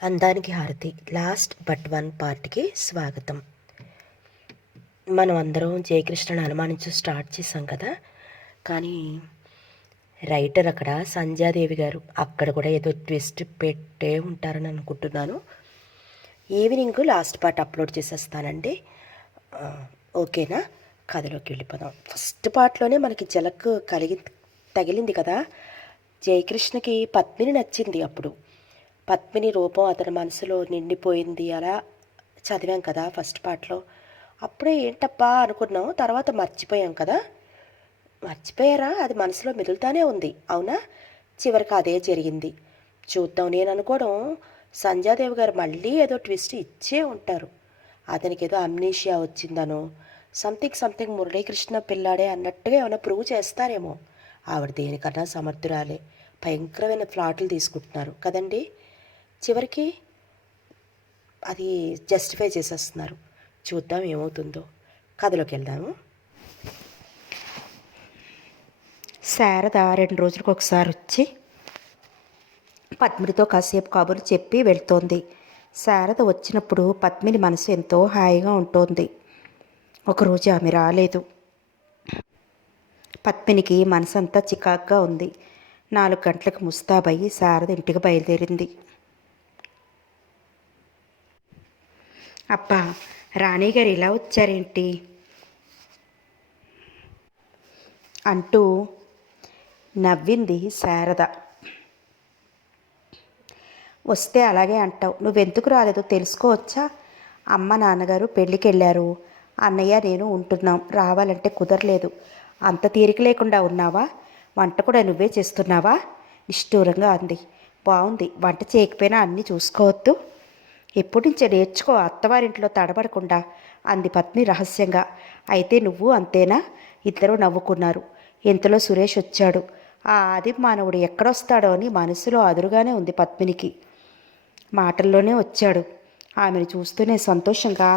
అందానికి హారతి last but one పార్ట్కి స్వాగతం. మనం అందరం జయకృష్ణను అనుమానించి స్టార్ట్ చేసాం కదా, కానీ రైటర్ అక్కడ సంధ్యాదేవి గారు అక్కడ కూడా ఏదో ట్విస్ట్ పెట్టే ఉంటారని అనుకుంటున్నాను. ఈవినింగ్ లాస్ట్ పార్ట్ అప్లోడ్ చేసేస్తానండి. ఓకేనా? కథలోకి వెళ్ళిపోదాం. ఫస్ట్ పార్ట్లోనే మనకి జలక్ తగిలింది కదా, జయకృష్ణకి పద్మిని నచ్చింది. అప్పుడు పద్మిని రూపం అతని మనసులో నిండిపోయింది. అలా చదివాం కదా ఫస్ట్ పార్ట్లో. అప్పుడే ఏంటప్పా అనుకున్నాం, తర్వాత మర్చిపోయాం కదా. మర్చిపోయారా? అది మనసులో మిగులుతానే ఉంది. అవునా? చివరికి అదే జరిగింది. చూద్దాం. నేను అనుకోవడం సంధ్యాదేవి గారు మళ్ళీ ఏదో ట్విస్ట్ ఇచ్చే ఉంటారు. అతనికి ఏదో అమ్నీషియా వచ్చిందనో సంథింగ్ మురళీకృష్ణ పిల్లాడే అన్నట్టుగా ఏమైనా ప్రూవ్ చేస్తారేమో. ఆవిడ దేనికన్నా సమర్థురాలే. భయంకరమైన ఫ్లాట్లు తీసుకుంటున్నారు కదండి. చివరికి అది జస్టిఫై చేసేస్తున్నారు. చూద్దాం ఏమవుతుందో. కథలోకి వెళ్దాము. శారద 2 రోజులకు ఒకసారి వచ్చి పద్మినితో కాసేపు కబుర్లు చెప్పి వెళ్తోంది. శారద వచ్చినప్పుడు పద్మిని మనసు ఎంతో హాయిగా ఉంటోంది. ఒకరోజు ఆమె రాలేదు. పద్మినికి మనసంతా చికాగ్గా ఉంది. 4 గంటలకు ముస్తాబయ్యి శారద ఇంటికి బయలుదేరింది. అబ్బా, రాణిగారు ఇలా వచ్చారేంటి అంటూ నవ్వింది శారద. వస్తే అలాగే అంటావు. నువ్వెందుకు రాలేదో తెలుసుకోవచ్చా? అమ్మ నాన్నగారు పెళ్ళికి వెళ్ళారు. అన్నయ్య నేను ఉంటున్నాం. రావాలంటే కుదరలేదు. అంత తీరిక లేకుండా ఉన్నావా? వంట కూడా నువ్వే చేస్తున్నావా? నిష్ఠూరంగా అంది. బాగుంది. వంట చేయకపోయినా అన్నీ చూసుకోవద్దు. ఎప్పటి నుంచే నేర్చుకో, అత్తవారింట్లో తడబడకుండా అంది పత్ని రహస్యంగా. అయితే నువ్వు అంతేనా? ఇద్దరూ నవ్వుకున్నారు. ఇంతలో సురేష్ వచ్చాడు. ఆ ఆది మానవుడు ఎక్కడొస్తాడో అని మనసులో అదురుగానే ఉంది పద్మినికి. మాటల్లోనే వచ్చాడు. ఆమెను చూస్తూనే సంతోషంగా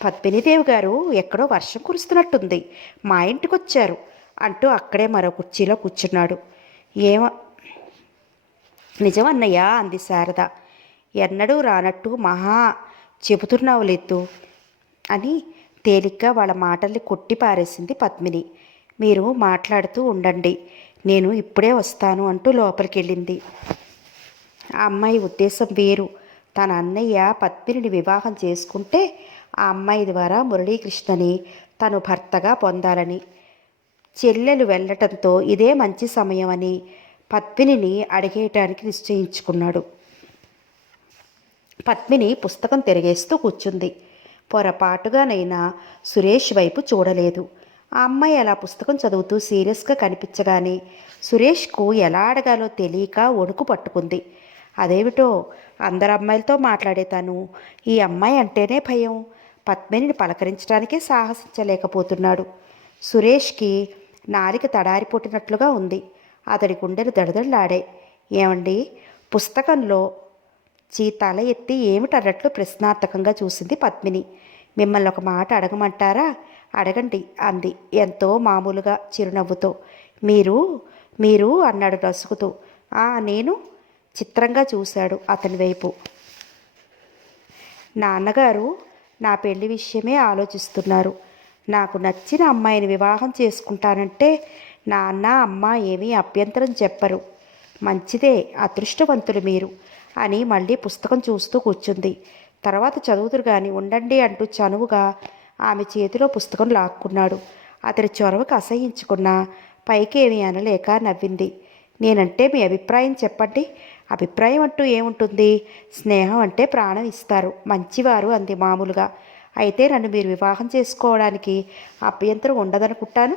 పద్మినీదేవి గారు ఎక్కడో వర్షం కురుస్తున్నట్టుంది, మా ఇంటికి వచ్చారు అంటూ అక్కడే మరో కుర్చీలో కూర్చున్నాడు. నిజమన్నయ్యా అంది శారద. ఎన్నడూ రానట్టు మహా చెబుతున్నావు లేదు అని తేలిగ్గా వాళ్ళ మాటల్ని కొట్టి పారేసింది పద్మిని. మీరు మాట్లాడుతూ ఉండండి, నేను ఇప్పుడే వస్తాను అంటూ లోపలికి వెళ్ళింది. ఆ అమ్మాయి ఉద్దేశం వేరు. తన అన్నయ్య పద్మినిని వివాహం చేసుకుంటే ఆ అమ్మాయి ద్వారా మురళీకృష్ణని తను భర్తగా పొందాలని, చెల్లెలు వెళ్ళటంతో ఇదే మంచి సమయం అని పద్మినిని అడిగేయటానికి నిశ్చయించుకున్నాడు. పద్మిని పుస్తకం తిరిగేస్తూ కూర్చుంది. పొరపాటుగానైనా సురేష్ వైపు చూడలేదు. ఆ అమ్మాయి అలా పుస్తకం చదువుతూ సీరియస్గా కనిపించగానే సురేష్కు ఎలా అడగాలో తెలియక వణుకు పట్టుకుంది. అదేమిటో అందరు అమ్మాయిలతో మాట్లాడేతాను, ఈ అమ్మాయి అంటేనే భయం. పద్మినిని పలకరించడానికే సాహసించలేకపోతున్నాడు. సురేష్కి నాలిక తడారిపోటినట్లుగా ఉంది. అతడి గుండెలు దడదడలాడాయి. ఏమండి? పుస్తకంలో తల ఎత్తి ఏమిటన్నట్లు ప్రశ్నార్థకంగా చూసింది పద్మిని. మిమ్మల్ని ఒక మాట అడగమంటారా? అడగండి అంది ఎంతో మామూలుగా చిరునవ్వుతో. మీరు అన్నాడు నసుకుతూ. నేను చిత్రంగా చూశాడు అతని వైపు. నాన్నగారు నా పెళ్లి విషయమే ఆలోచిస్తున్నారు. నాకు నచ్చిన అమ్మాయిని వివాహం చేసుకుంటానంటే నాన్న అమ్మ ఏమీ అభ్యంతరం చెప్పరు. మంచిదే, అదృష్టవంతులు మీరు అని మళ్ళీ పుస్తకం చూస్తూ కూర్చుంది. తర్వాత చదువుతురు కానీ ఉండండి అంటూ చనువుగా ఆమె చేతిలో పుస్తకం లాక్కున్నాడు. అతని చొరవకు అసహించుకున్నా పైకి ఏమీ అనలేక నవ్వింది. నేనంటే మీ అభిప్రాయం చెప్పండి. అభిప్రాయం అంటూ ఏముంటుంది? స్నేహం అంటే ప్రాణం ఇస్తారు, మంచివారు అంది మామూలుగా. అయితే నన్ను మీరు వివాహం చేసుకోవడానికి అభ్యంతరం ఉండదనుకుంటాను.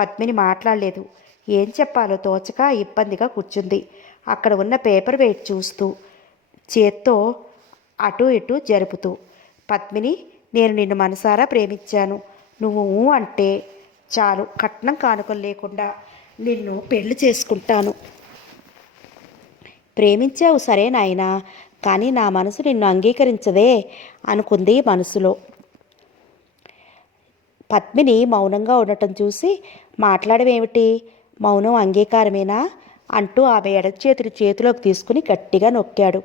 పద్మిని మాట్లాడలేదు. ఏం చెప్పాలో తోచక ఇబ్బందిగా కూర్చుంది. అక్కడ ఉన్న పేపర్ వెయిట్ చూస్తూ చేత్తో అటు ఇటు జరుపుతూ. పద్మిని, నేను నిన్ను మనసారా ప్రేమించాను. నువ్వు అంటే చాలు, కట్నం కానుకలు లేకుండా నిన్ను పెళ్లి చేసుకుంటాను. ప్రేమించావు సరే నాయనా, కానీ నా మనసు నిన్ను అంగీకరించదే అనుకుంది మనసులో. పద్మిని మౌనంగా ఉండటం చూసి మాట్లాడవేమిటి? మౌనం అంగీకారమేనా అంటూ ఆమె ఎడమ చేతిని చేతిలోకి తీసుకుని గట్టిగా నొక్కాడు.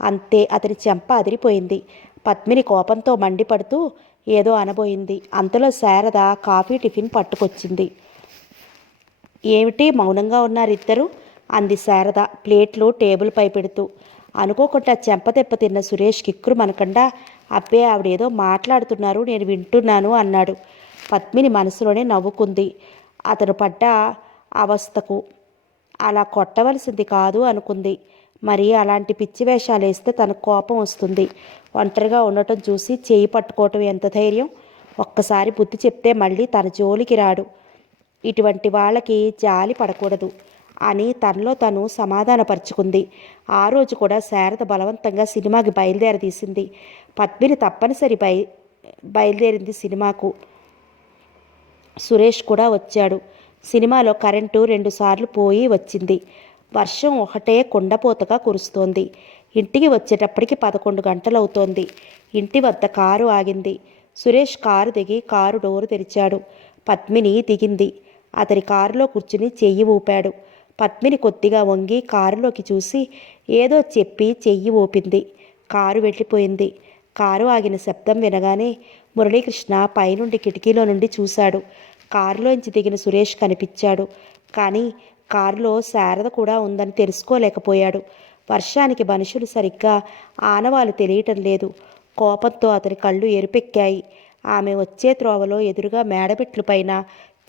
అంతే, అతని చెంప అదిరిపోయింది. పద్మిని కోపంతో మండిపడుతూ ఏదో అనబోయింది. అంతలో శారద కాఫీ టిఫిన్ పట్టుకొచ్చింది. ఏమిటి మౌనంగా ఉన్నారిద్దరూ? అంది శారద ప్లేట్లు టేబుల్పై పెడుతూ. అనుకోకుండా చెంపదెబ్బ తిన్న సురేష్ కిక్కురు మనకుండా అబ్బే ఆవిడేదో మాట్లాడుతున్నారు, నేను వింటున్నాను అన్నాడు. పద్మిని మనసులోనే నవ్వుకుంది. అతను పడ్డ అవస్థకు అలా కొట్టవలసింది కాదు అనుకుంది. మరి అలాంటి పిచ్చి వేషాలు వేస్తే తనకు కోపం వస్తుంది. ఒంటరిగా ఉండటం చూసి చేయి పట్టుకోవటం ఎంత ధైర్యం! ఒక్కసారి బుద్ధి చెప్తే మళ్ళీ తన జోలికి రాడు. ఇటువంటి వాళ్ళకి జాలి పడకూడదు అని తనలో తను సమాధానపరుచుకుంది. ఆ రోజు కూడా శారద బలవంతంగా సినిమాకి బయలుదేరదీసింది. పద్మిని తప్పనిసరి బయలుదేరింది సినిమాకు. సురేష్ కూడా వచ్చాడు. సినిమాలో కరెంటు 2 సార్లు పోయి వచ్చింది. వర్షం ఒకటే కుండపోతగా కురుస్తోంది. ఇంటికి వచ్చేటప్పటికి 11 గంటలవుతోంది. ఇంటి వద్ద కారు ఆగింది. సురేష్ కారు దిగి కారు డోరు తెరిచాడు. పద్మిని దిగింది. అతని కారులో కూర్చుని చెయ్యి ఊపాడు. పద్మిని కొద్దిగా వంగి కారులోకి చూసి ఏదో చెప్పి చెయ్యి ఊపింది. కారు వెళ్ళిపోయింది. కారు ఆగిన శబ్దం వినగానే మురళీకృష్ణ పైనుండి కిటికీలో నుండి చూశాడు. కారులోంచి దిగిన సురేష్ కనిపించాడు. కానీ కారులో శారద కూడా ఉందని తెలుసుకోలేకపోయాడు. వర్షానికి మనుషులు సరిగ్గా ఆనవాలు తెలియటం లేదు. కోపంతో అతని కళ్ళు ఎరుపెక్కాయి. ఆమె వచ్చే త్రోవలో ఎదురుగా మేడమెట్లు పైన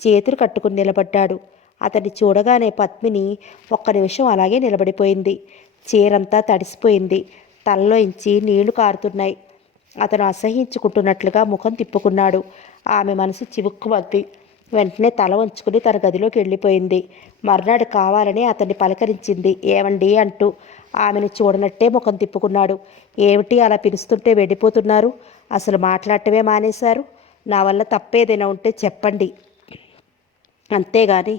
చేతులు కట్టుకుని నిలబడ్డాడు. అతన్ని చూడగానే పద్మిని ఒక్క నిమిషం అలాగే నిలబడిపోయింది. చీరంతా తడిసిపోయింది. తలలోంచి నీళ్లు కారుతున్నాయి. అతను అసహించుకుంటున్నట్లుగా ముఖం తిప్పుకున్నాడు. ఆమె మనసు చివుక్కుమంది. వెంటనే తల వంచుకుని తన గదిలోకి వెళ్ళిపోయింది. మర్నాడు కావాలని అతన్ని పలకరించింది. ఏమండి అంటూ. ఆమెను చూడనట్టే ముఖం తిప్పుకున్నాడు. ఏమిటి అలా పిలుస్తుంటే వెళ్ళిపోతున్నారు? అసలు మాట్లాడటమే మానేశారు. నా వల్ల తప్పేదైనా ఉంటే చెప్పండి, అంతేగాని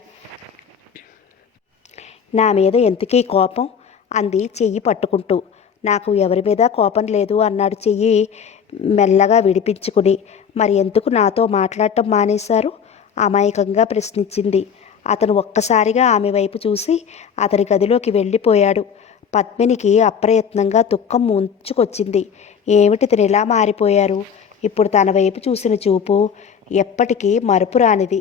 నా మీద ఎందుకీ కోపం? అంది చెయ్యి పట్టుకుంటూ. నాకు ఎవరి మీద కోపం లేదు అన్నాడు చెయ్యి మెల్లగా విడిపించుకుని. మరి ఎందుకు నాతో మాట్లాడటం మానేశారు? అమాయకంగా ప్రశ్నించింది. అతను ఒక్కసారిగా ఆమె వైపు చూసి అతని గదిలోకి వెళ్ళిపోయాడు. పద్మినికి అప్రయత్నంగా దుఃఖం ముంచుకొచ్చింది. ఏమిటి తను ఇలా మారిపోయారు? ఇప్పుడు తన వైపు చూసిన చూపు ఎప్పటికీ మరుపురానిది.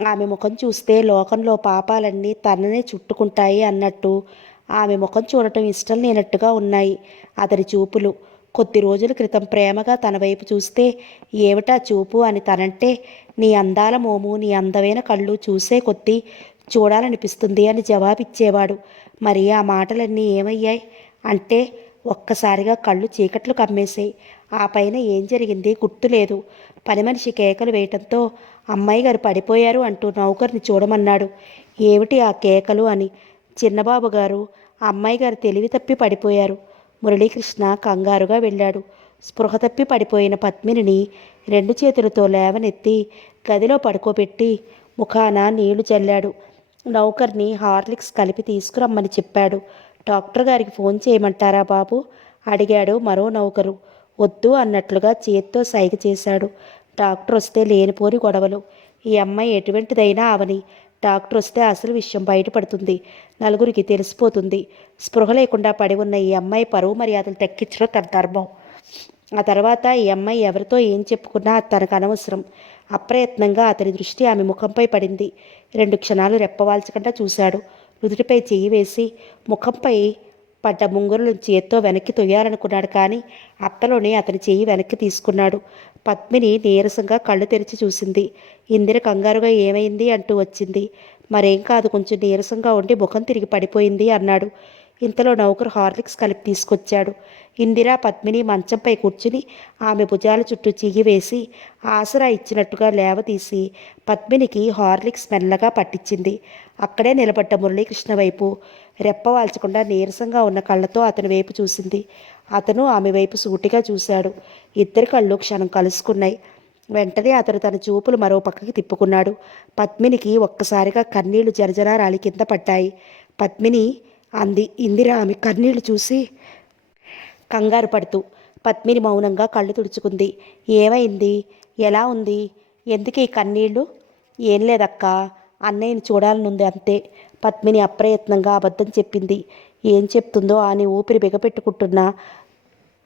ఆమె ముఖం చూస్తే లోకంలో పాపాలన్నీ తననే చుట్టుకుంటాయి అన్నట్టు ఆమె ముఖం చూడటం ఇష్టం లేనట్టుగా ఉన్నాయి అతని చూపులు. కొద్ది రోజుల క్రితం ప్రేమగా తన వైపు చూస్తే ఏమిటా చూపు అని తనంటే, నీ అందాల మోము, నీ అందమైన కళ్ళు చూసే కొద్దీ చూడాలనిపిస్తుంది అని జవాబిచ్చేవాడు. మరి ఆ మాటలన్నీ ఏమయ్యాయి అంటే ఒక్కసారిగా కళ్ళు చీకట్లు కమ్మేశాయి. ఆ పైన ఏం జరిగింది గుర్తులేదు. పని మనిషి కేకలు వేయటంతో అమ్మాయి గారు పడిపోయారు అంటూ నౌకర్ని చూడమన్నాడు. ఏమిటి ఆ కేకలు అని. చిన్నబాబు గారు, అమ్మాయి గారు తెలివి తప్పి పడిపోయారు. మురళీకృష్ణ కంగారుగా వెళ్ళాడు. స్పృహ తప్పి పడిపోయిన పద్మినిని 2 చేతులతో లేవనెత్తి గదిలో పడుకోబెట్టి ముఖాన నీళ్లు చల్లాడు. నౌకర్ని హార్లిక్స్ కలిపి తీసుకురమ్మని చెప్పాడు. డాక్టర్ గారికి ఫోన్ చేయమంటారా బాబు? అడిగాడు మరో నౌకరు. వద్దు అన్నట్లుగా చేత్తో సైగ చేశాడు. డాక్టర్ వస్తే లేనిపోని గొడవలు. ఈ అమ్మాయి ఎటువంటిదైనా అవని. డాక్టర్ వస్తే అసలు విషయం బయటపడుతుంది. నలుగురికి తెలిసిపోతుంది. స్పృహ లేకుండా పడి ఉన్న ఈ అమ్మాయి పరువు మర్యాదలు దక్కించడం తన ధర్మం. ఆ తర్వాత ఈ అమ్మాయి ఎవరితో ఏం చెప్పుకున్నా తనకు అనవసరం. అప్రయత్నంగా అతని దృష్టి ఆమె ముఖంపై పడింది. 2 క్షణాలు రెప్పవాల్చకుండా చూశాడు. నుదుటిపై చెయ్యి వేసి ముఖంపై పడ్డ ముంగురులను చేత్తో వెనక్కి తొయ్యాలనుకున్నాడు. కానీ అంతలోనే అతని చెయ్యి వెనక్కి తీసుకున్నాడు. పద్మిని నీరసంగా కళ్ళు తెరిచి చూసింది. ఇందిర కంగారుగా ఏమైంది అంటూ వచ్చింది. మరేం కాదు, కొంచెం నీరసంగా ఉండి ముఖం తిరిగి పడిపోయింది అన్నాడు. ఇంతలో నౌకరు హార్లిక్స్ కలిపి తీసుకొచ్చాడు. ఇందిర పద్మిని మంచంపై కూర్చుని ఆమె భుజాల చుట్టూ చిగి వేసి ఆసరా ఇచ్చినట్టుగా లేవతీసి పద్మినికి హార్లిక్స్ మెల్లగా పట్టించింది. అక్కడే నిలబడ్డ మురళీకృష్ణ వైపు రెప్పవాల్చకుండా నీరసంగా ఉన్న కళ్ళతో అతని వైపు చూసింది. అతను ఆమె వైపు సూటిగా చూశాడు. ఇద్దరి కళ్ళు క్షణం కలుసుకున్నాయి. వెంటనే అతను తన చూపులు మరో పక్కకి తిప్పుకున్నాడు. పద్మినికి ఒక్కసారిగా కన్నీళ్లు జరజరా రాలి కింద పడ్డాయి. పద్మిని అంది. ఇందిర ఆమె కన్నీళ్లు చూసి కంగారు పడుతూ. పద్మిని మౌనంగా కళ్ళు తుడుచుకుంది. ఏమైంది? ఎలా ఉంది? ఎందుకు ఈ కన్నీళ్ళు? ఏం లేదక్కా, అన్నయ్యని చూడాలనుంది అంతే. పద్మిని అప్రయత్నంగా అబద్ధం చెప్పింది. ఏం చెప్తుందో అని ఊపిరి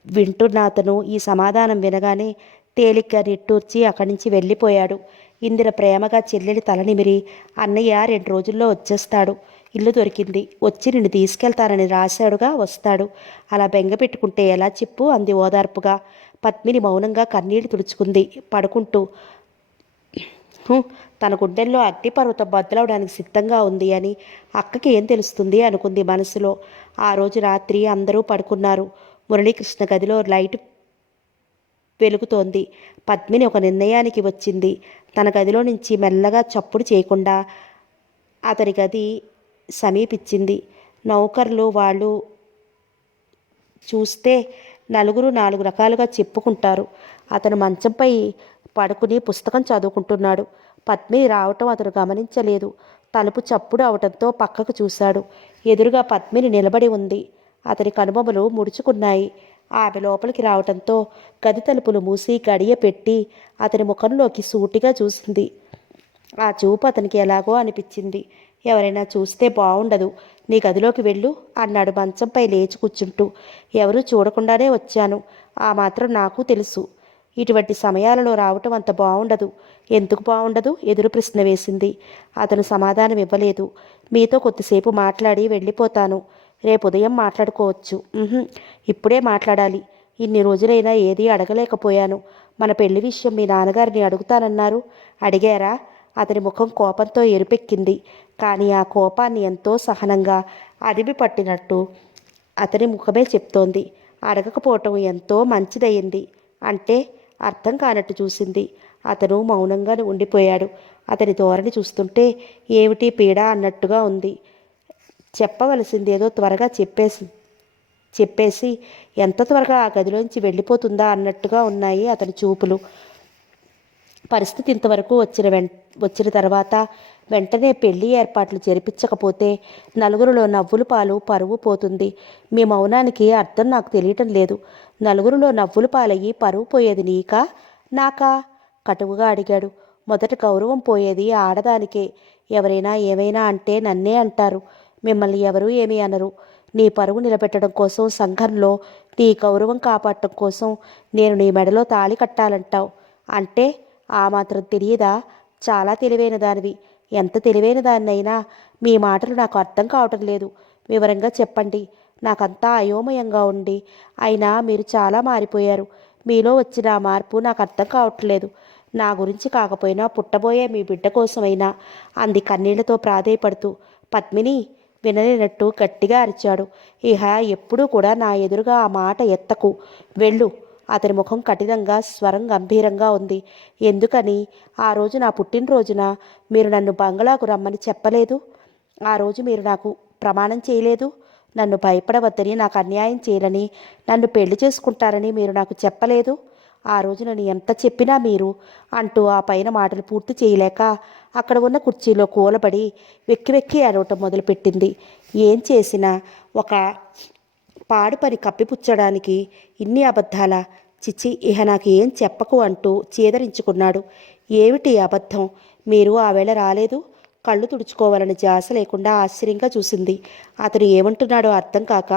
వింటున్న అతను ఈ సమాధానం వినగానే తేలిగ్గా నిట్టూర్చి అక్కడి నుంచి వెళ్ళిపోయాడు. ఇందిర ప్రేమగా చెల్లెలి తలనిమిరి, అన్నయ్య 2 రోజుల్లో వచ్చేస్తాడు, ఇల్లు దొరికింది, వచ్చి నిన్ను తీసుకెళ్తానని రాశాడుగా, వస్తాడు. అలా బెంగ పెట్టుకుంటే ఎలా చెప్పు అంది ఓదార్పుగా. పద్మిని మౌనంగా కన్నీళ్లు తుడుచుకుంది పడుకుంటూ. తన గుండెల్లో అగ్నిపర్వతం బద్దలవడానికి సిద్ధంగా ఉంది అని అక్కకి ఏం తెలుస్తుంది అనుకుంది మనసులో. ఆ రోజు రాత్రి అందరూ పడుకున్నారు. మురళీకృష్ణ గదిలో లైట్ వెలుగుతోంది. పద్మిని ఒక నిర్ణయానికి వచ్చింది. తన గదిలో నుంచి మెల్లగా చప్పుడు చేయకుండా అతని గది సమీపించింది. నౌకర్లు వాళ్ళు చూస్తే నలుగురు 4 రకాలుగా చెప్పుకుంటారు. అతను మంచంపై పడుకుని పుస్తకం చదువుకుంటున్నాడు. పద్మిని రావటం అతను గమనించలేదు. తలుపు చప్పుడు అవటంతో పక్కకు చూశాడు. ఎదురుగా పద్మిని నిలబడి ఉంది. అతని కనుబొమలు ముడుచుకున్నాయి. ఆమె లోపలికి రావటంతో గది తలుపులు మూసి గడియ పెట్టి అతని ముఖంలోకి సూటిగా చూసింది. ఆ చూపు అతనికి ఎలాగో అనిపించింది. ఎవరైనా చూస్తే బాగుండదు, నీ గదిలోకి వెళ్ళు అన్నాడు మంచంపై లేచి కూర్చుంటూ. ఎవరూ చూడకుండానే వచ్చాను, ఆ మాత్రం నాకు తెలుసు. ఇటువంటి సమయాలలో రావటం అంత బాగుండదు. ఎందుకు బాగుండదు? ఎదురు ప్రశ్న వేసింది. అతను సమాధానం ఇవ్వలేదు. మీతో కొద్దిసేపు మాట్లాడి వెళ్ళిపోతాను, రేపు ఉదయం మాట్లాడుకోవచ్చు. ఇప్పుడే మాట్లాడాలి. ఇన్ని రోజులైనా ఏదీ అడగలేకపోయాను. మన పెళ్లి విషయం మీ నాన్నగారిని అడుగుతానన్నారు, అడిగారా? అతని ముఖం కోపంతో ఎరుపెక్కింది. కానీ ఆ కోపాన్ని ఎంతో సహనంగా అదిమి పట్టినట్టు అతని ముఖమే చెప్తోంది. అడగకపోవటం ఎంతో మంచిదయ్యింది అంటే అర్థం కానట్టు చూసింది. అతను మౌనంగా ఉండిపోయాడు. అతని ధోరణి చూస్తుంటే ఏమిటి పీడ అన్నట్టుగా ఉంది. చెప్పవలసిందేదో త్వరగా చెప్పేసి ఎంత త్వరగా ఆ గదిలోంచి వెళ్ళిపోతుందా అన్నట్టుగా ఉన్నాయి అతని చూపులు. పరిస్థితి ఇంతవరకు వచ్చిన తర్వాత వెంటనే పెళ్లి ఏర్పాట్లు జరిపించకపోతే నలుగురిలో నవ్వుల పాలు పరువు పోతుంది. మీ మౌనానికి అర్థం నాకు తెలియటం లేదు. నలుగురిలో నవ్వుల పాలయ్యి పరువు పోయేది నీకా నాకా? కటువుగా అడిగాడు. మొదట గౌరవం పోయేది ఆడదానికే. ఎవరైనా ఏమైనా అంటే నన్నే అంటారు, మిమ్మల్ని ఎవరూ ఏమీ అనరు. నీ పరువు నిలబెట్టడం కోసం, సంఘంలో నీ గౌరవం కాపాడటం కోసం నేను నీ మెడలో తాళి కట్టాలంటావు. అంటే ఆ మాత్రం తెలియదా? చాలా తెలివైన దానివి. ఎంత తెలివైన దాన్నైనా మీ మాటలు నాకు అర్థం కావటం లేదు. వివరంగా చెప్పండి. నాకంతా అయోమయంగా ఉండి, అయినా మీరు చాలా మారిపోయారు. మీలో వచ్చిన ఆ మార్పు నాకు అర్థం కావట్లేదు. నా గురించి కాకపోయినా పుట్టబోయే మీ బిడ్డ కోసమైనా అంది కన్నీళ్లతో ప్రాధేయపడుతూ. పద్మిని వినలేనట్టు గట్టిగా అరిచాడు. ఇహ ఎప్పుడూ కూడా నా ఎదురుగా ఆ మాట ఎత్తకు, వెళ్ళు. అతని ముఖం కఠినంగా, స్వరం గంభీరంగా ఉంది. ఎందుకని? ఆ రోజు నా పుట్టినరోజున మీరు నన్ను బంగళాకు రమ్మని చెప్పలేదు? ఆ రోజు మీరు నాకు ప్రమాణం చేయలేదు? నన్ను భయపడవద్దని, నాకు అన్యాయం చేయాలని, నన్ను పెళ్లి చేసుకుంటారని మీరు నాకు చెప్పలేదు? ఆ రోజు నన్ను ఎంత చెప్పినా మీరు అంటూ ఆ పైన మాటలు పూర్తి చేయలేక అక్కడ ఉన్న కుర్చీలో కూలబడి వెక్కి వెక్కి అరవటం మొదలుపెట్టింది. ఏం చేసినా ఒక పాడు పని కప్పిపుచ్చడానికి ఇన్ని అబద్ధాలా? చిచ్చి, ఇహ నాకు ఏం చెప్పకు అంటూ చేదరించుకున్నాడు. ఏమిటి అబద్ధం? మీరు ఆ వేళ రాలేదు? కళ్ళు తుడుచుకోవాలని ధ్యాస లేకుండా ఆశ్చర్యంగా చూసింది. అతను ఏమంటున్నాడో అర్థం కాక.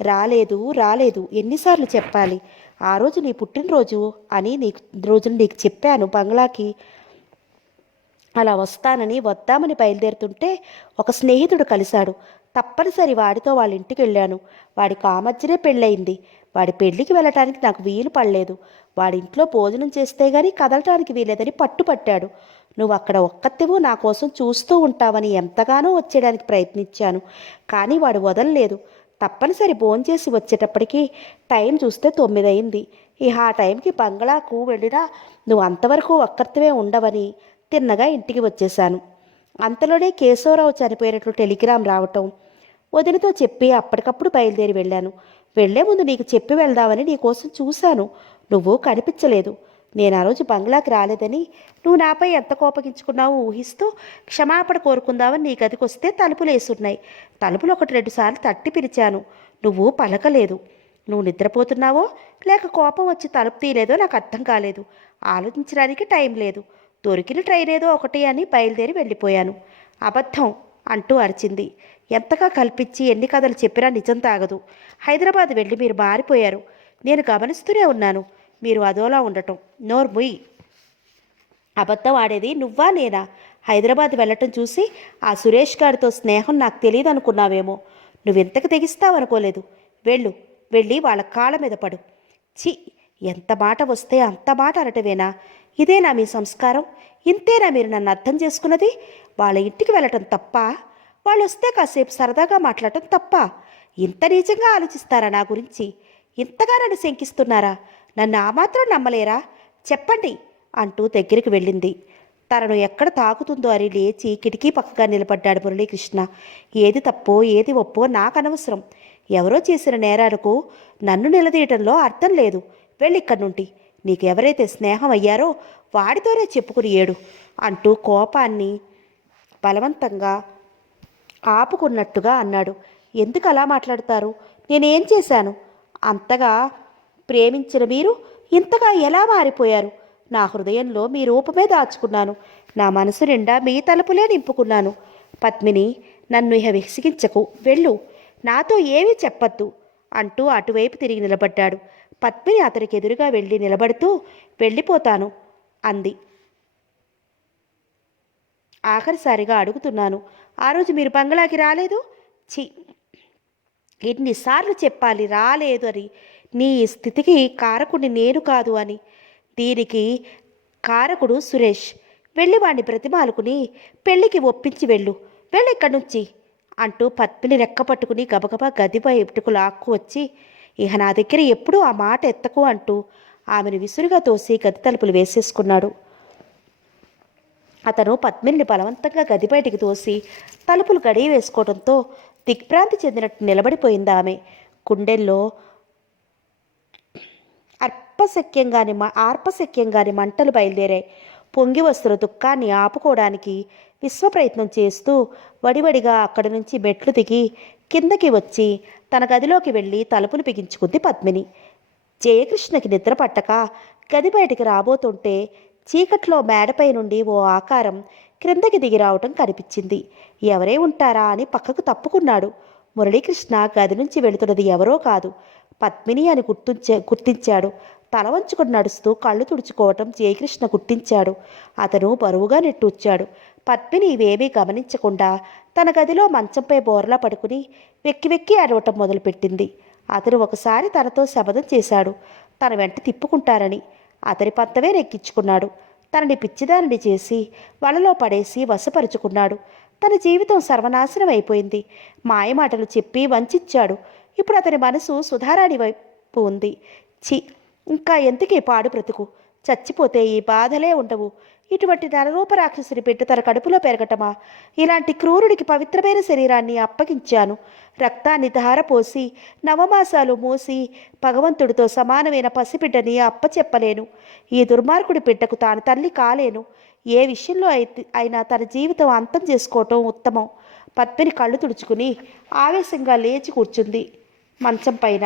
రాలేదు రాలేదు ఎన్నిసార్లు చెప్పాలి? ఆ రోజు నీ పుట్టినరోజు అని నీకు చెప్పాను. బంగ్లాకి అలా వద్దామని బయలుదేరుతుంటే ఒక స్నేహితుడు కలిశాడు. తప్పనిసరి వాడితో వాళ్ళ ఇంటికి వెళ్ళాను. వాడికి ఆ మధ్యనే పెళ్ళయింది. వాడి పెళ్లికి వెళ్ళటానికి నాకు వీలు పడలేదు. వాడి ఇంట్లో భోజనం చేస్తే గానీ కదలటానికి వీలేదని పట్టుపట్టాడు. నువ్వు అక్కడ ఒక్కత్తేవో నా కోసం చూస్తూ ఉంటావని ఎంతగానో వచ్చేయడానికి ప్రయత్నించాను. కానీ వాడు వదలలేదు. తప్పనిసరి భోంచేసి వచ్చేటప్పటికి టైం చూస్తే 9 అయింది. ఇహ ఆ టైంకి బంగ్లాకు వెళ్ళినా నువ్వు అంతవరకు ఒక్కరివే ఉండవని తిన్నగా ఇంటికి వచ్చేశాను. అంతలోనే కేశవరావు చనిపోయినట్లు టెలిగ్రామ్ రావటం, వదినతో చెప్పి అప్పటికప్పుడు బయలుదేరి వెళ్ళాను. వెళ్లే ముందు నీకు చెప్పి వెళ్దామని నీకోసం చూశాను. నువ్వు కనిపించలేదు. నేను ఆ రోజు బంగ్లాకి రాలేదని నువ్వు నాపై ఎంత కోపగించుకున్నావో ఊహిస్తూ క్షమాపణ కోరుకుందామని నీ గదికి వస్తే తలుపులు వేసున్నాయి. తలుపులు 1-2 సార్లు తట్టి పిలిచాను. నువ్వు పలకలేదు. నువ్వు నిద్రపోతున్నావో లేక కోపం వచ్చి తలుపు తీయలేదో నాకు అర్థం కాలేదు. ఆలోచించడానికి టైం లేదు. దొరికిన ట్రైన్ ఏదో ఒకటి అని బయలుదేరి వెళ్ళిపోయాను. అబద్ధం అంటూ అరిచింది. ఎంతగా కల్పించి ఎన్ని కథలు చెప్పినా నిజం తాగదు. హైదరాబాద్ వెళ్ళి మీరు మారిపోయారు. నేను గమనిస్తూనే ఉన్నాను. మీరు అదోలా ఉండటం. నోర్ముయ్. అబద్ధం ఆడేది నువ్వా నేనా? హైదరాబాద్ వెళ్ళటం చూసి ఆ సురేష్ గారితో స్నేహం నాకు తెలియదు అనుకున్నావేమో. నువ్వెంతకు తెగిస్తావనుకోలేదు. వెళ్ళు, వెళ్ళి వాళ్ళ కాళ్ళ మీద పడు. చి, ఎంత మాట వస్తే అంత మాట అనటమేనా? ఇదేనా మీ సంస్కారం? ఇంతేనా మీరు నన్ను అర్థం చేసుకున్నది? వాళ్ళ ఇంటికి వెళ్ళటం తప్ప? వాళ్ళు వస్తే కాసేపు సరదాగా మాట్లాడటం తప్ప? ఇంత నీచంగా ఆలోచిస్తారా నా గురించి? ఇంతగా నన్ను శంకిస్తున్నారా? నన్ను ఆ మాత్రం నమ్మలేరా? చెప్పండి అంటూ దగ్గరికి వెళ్ళింది. తనను ఎక్కడ తాకుతుందో అని లేచి కిటికీ పక్కగా నిలబడ్డాడు మురళీకృష్ణ. ఏది తప్పో ఏది ఒప్పో నాకు అనవసరం. ఎవరో చేసిన నేరాలకు నన్ను నిలదీయటంలో అర్థం లేదు. వెళ్ళిక్కడి నుండి. నీకు ఎవరైతే స్నేహం అయ్యారో వాడితోనే చెప్పుకుని ఏడు అంటూ కోపాన్ని బలవంతంగా ఆపుకున్నట్టుగా అన్నాడు. ఎందుకు అలా మాట్లాడతారు? నేనేం చేశాను? అంతగా ప్రేమించిన మీరు ఇంతగా ఎలా మారిపోయారు? నా హృదయంలో మీ రూపమే దాచుకున్నాను. నా మనసు నిండా మీ తలుపులే నింపుకున్నాను. పద్మిని, నన్ను ఇహ విసిగించకు. వెళ్ళు, నాతో ఏమీ చెప్పద్దు అంటూ అటువైపు తిరిగి నిలబడ్డాడు. పద్మిని అతనికి ఎదురుగా వెళ్ళి నిలబడుతూ వెళ్ళిపోతాను అంది. ఆఖరిసారిగా అడుగుతున్నాను, ఆ రోజు మీరు బంగ్లాకి రాలేదు? చి, ఎన్నిసార్లు చెప్పాలి రాలేదు అని? నీ స్థితికి కారకుడిని నేను కాదు అని. దీనికి కారకుడు సురేష్. వెళ్ళి వాడిని బ్రతిమాలుకుని పెళ్లికి ఒప్పించి వెళ్ళు. వెళ్ళిక్కడి నుంచి అంటూ పద్మిని రెక్క పట్టుకుని గబగబా గదిపై ఎట్టుకు లాక్కు వచ్చి, ఇహ నా దగ్గర ఎప్పుడూ ఆ మాట ఎత్తకు అంటూ ఆమెను విసురుగా తోసి గది తలుపులు వేసేసుకున్నాడు. అతను పద్మిని బలవంతంగా గది బయటికి తోసి తలుపులు గడియ వేసుకోవడంతో దిగ్భ్రాంతి చెందినట్టు నిలబడిపోయింది ఆమె. గుండెల్లో ఆర్పశక్యంగాని మంటలు బయలుదేరాయి. పొంగి వస్తున్న దుఃఖాన్ని ఆపుకోవడానికి విశ్వప్రయత్నం చేస్తూ వడివడిగా అక్కడి నుంచి మెట్లు దిగి కిందకి వచ్చి తన గదిలోకి వెళ్ళి తలుపులు బిగించుకుంది పద్మిని. జయకృష్ణకి నిద్ర పట్టక గది బయటికి రాబోతుంటే చీకట్లో మేడపై నుండి ఓ ఆకారం క్రిందకి దిగి రావటం కనిపించింది. ఎవరే ఉంటారా అని పక్కకు తప్పుకున్నాడు. మురళీకృష్ణ గది నుంచి వెళుతున్నది ఎవరో కాదు, పద్మిని అని గుర్తించాడు. తల వంచుకొని నడుస్తూ కళ్ళు తుడుచుకోవటం జయకృష్ణ గుర్తించాడు. అతను బరువుగా నెట్టూర్చాడు. పద్మిని ఇవేమీ గమనించకుండా తన గదిలో మంచంపై బోర్లా పడుకుని వెక్కి వెక్కి అరవటం మొదలుపెట్టింది. అతను ఒకసారి తనతో శపథం చేశాడు, తన వెంట తిప్పుకుంటారని. అతని పంతమే నెక్కించుకున్నాడు. తనని పిచ్చిదానిని చేసి వలలో పడేసి వశపరుచుకున్నాడు. తన జీవితం సర్వనాశనం అయిపోయింది. మాయమాటలు చెప్పి వంచాడు. ఇప్పుడు అతని మనసు సుధారాణి వైపు ఉంది. చి, ఇంకా ఎందుకే పాడు బ్రతుకు? చచ్చిపోతే ఈ బాధలే ఉండవు. ఇటువంటి నరరూప రాక్షసుని పెట్టి తన కడుపులో పెరగటమా? ఇలాంటి క్రూరుడికి పవిత్రమైన శరీరాన్ని అప్పగించాను. రక్తాన్ని ధారపోసి నవమాసాలు మోసి భగవంతుడితో సమానమైన పసిబిడ్డని అప్పచెప్పలేను. ఈ దుర్మార్గుడి బిడ్డకు తాను తల్లి కాలేను. ఏ విషయంలో అయినా తన జీవితం అంతం చేసుకోవటం ఉత్తమం. పద్మిని కళ్ళు తుడుచుకుని ఆవేశంగా లేచి కూర్చుంది మంచం పైన.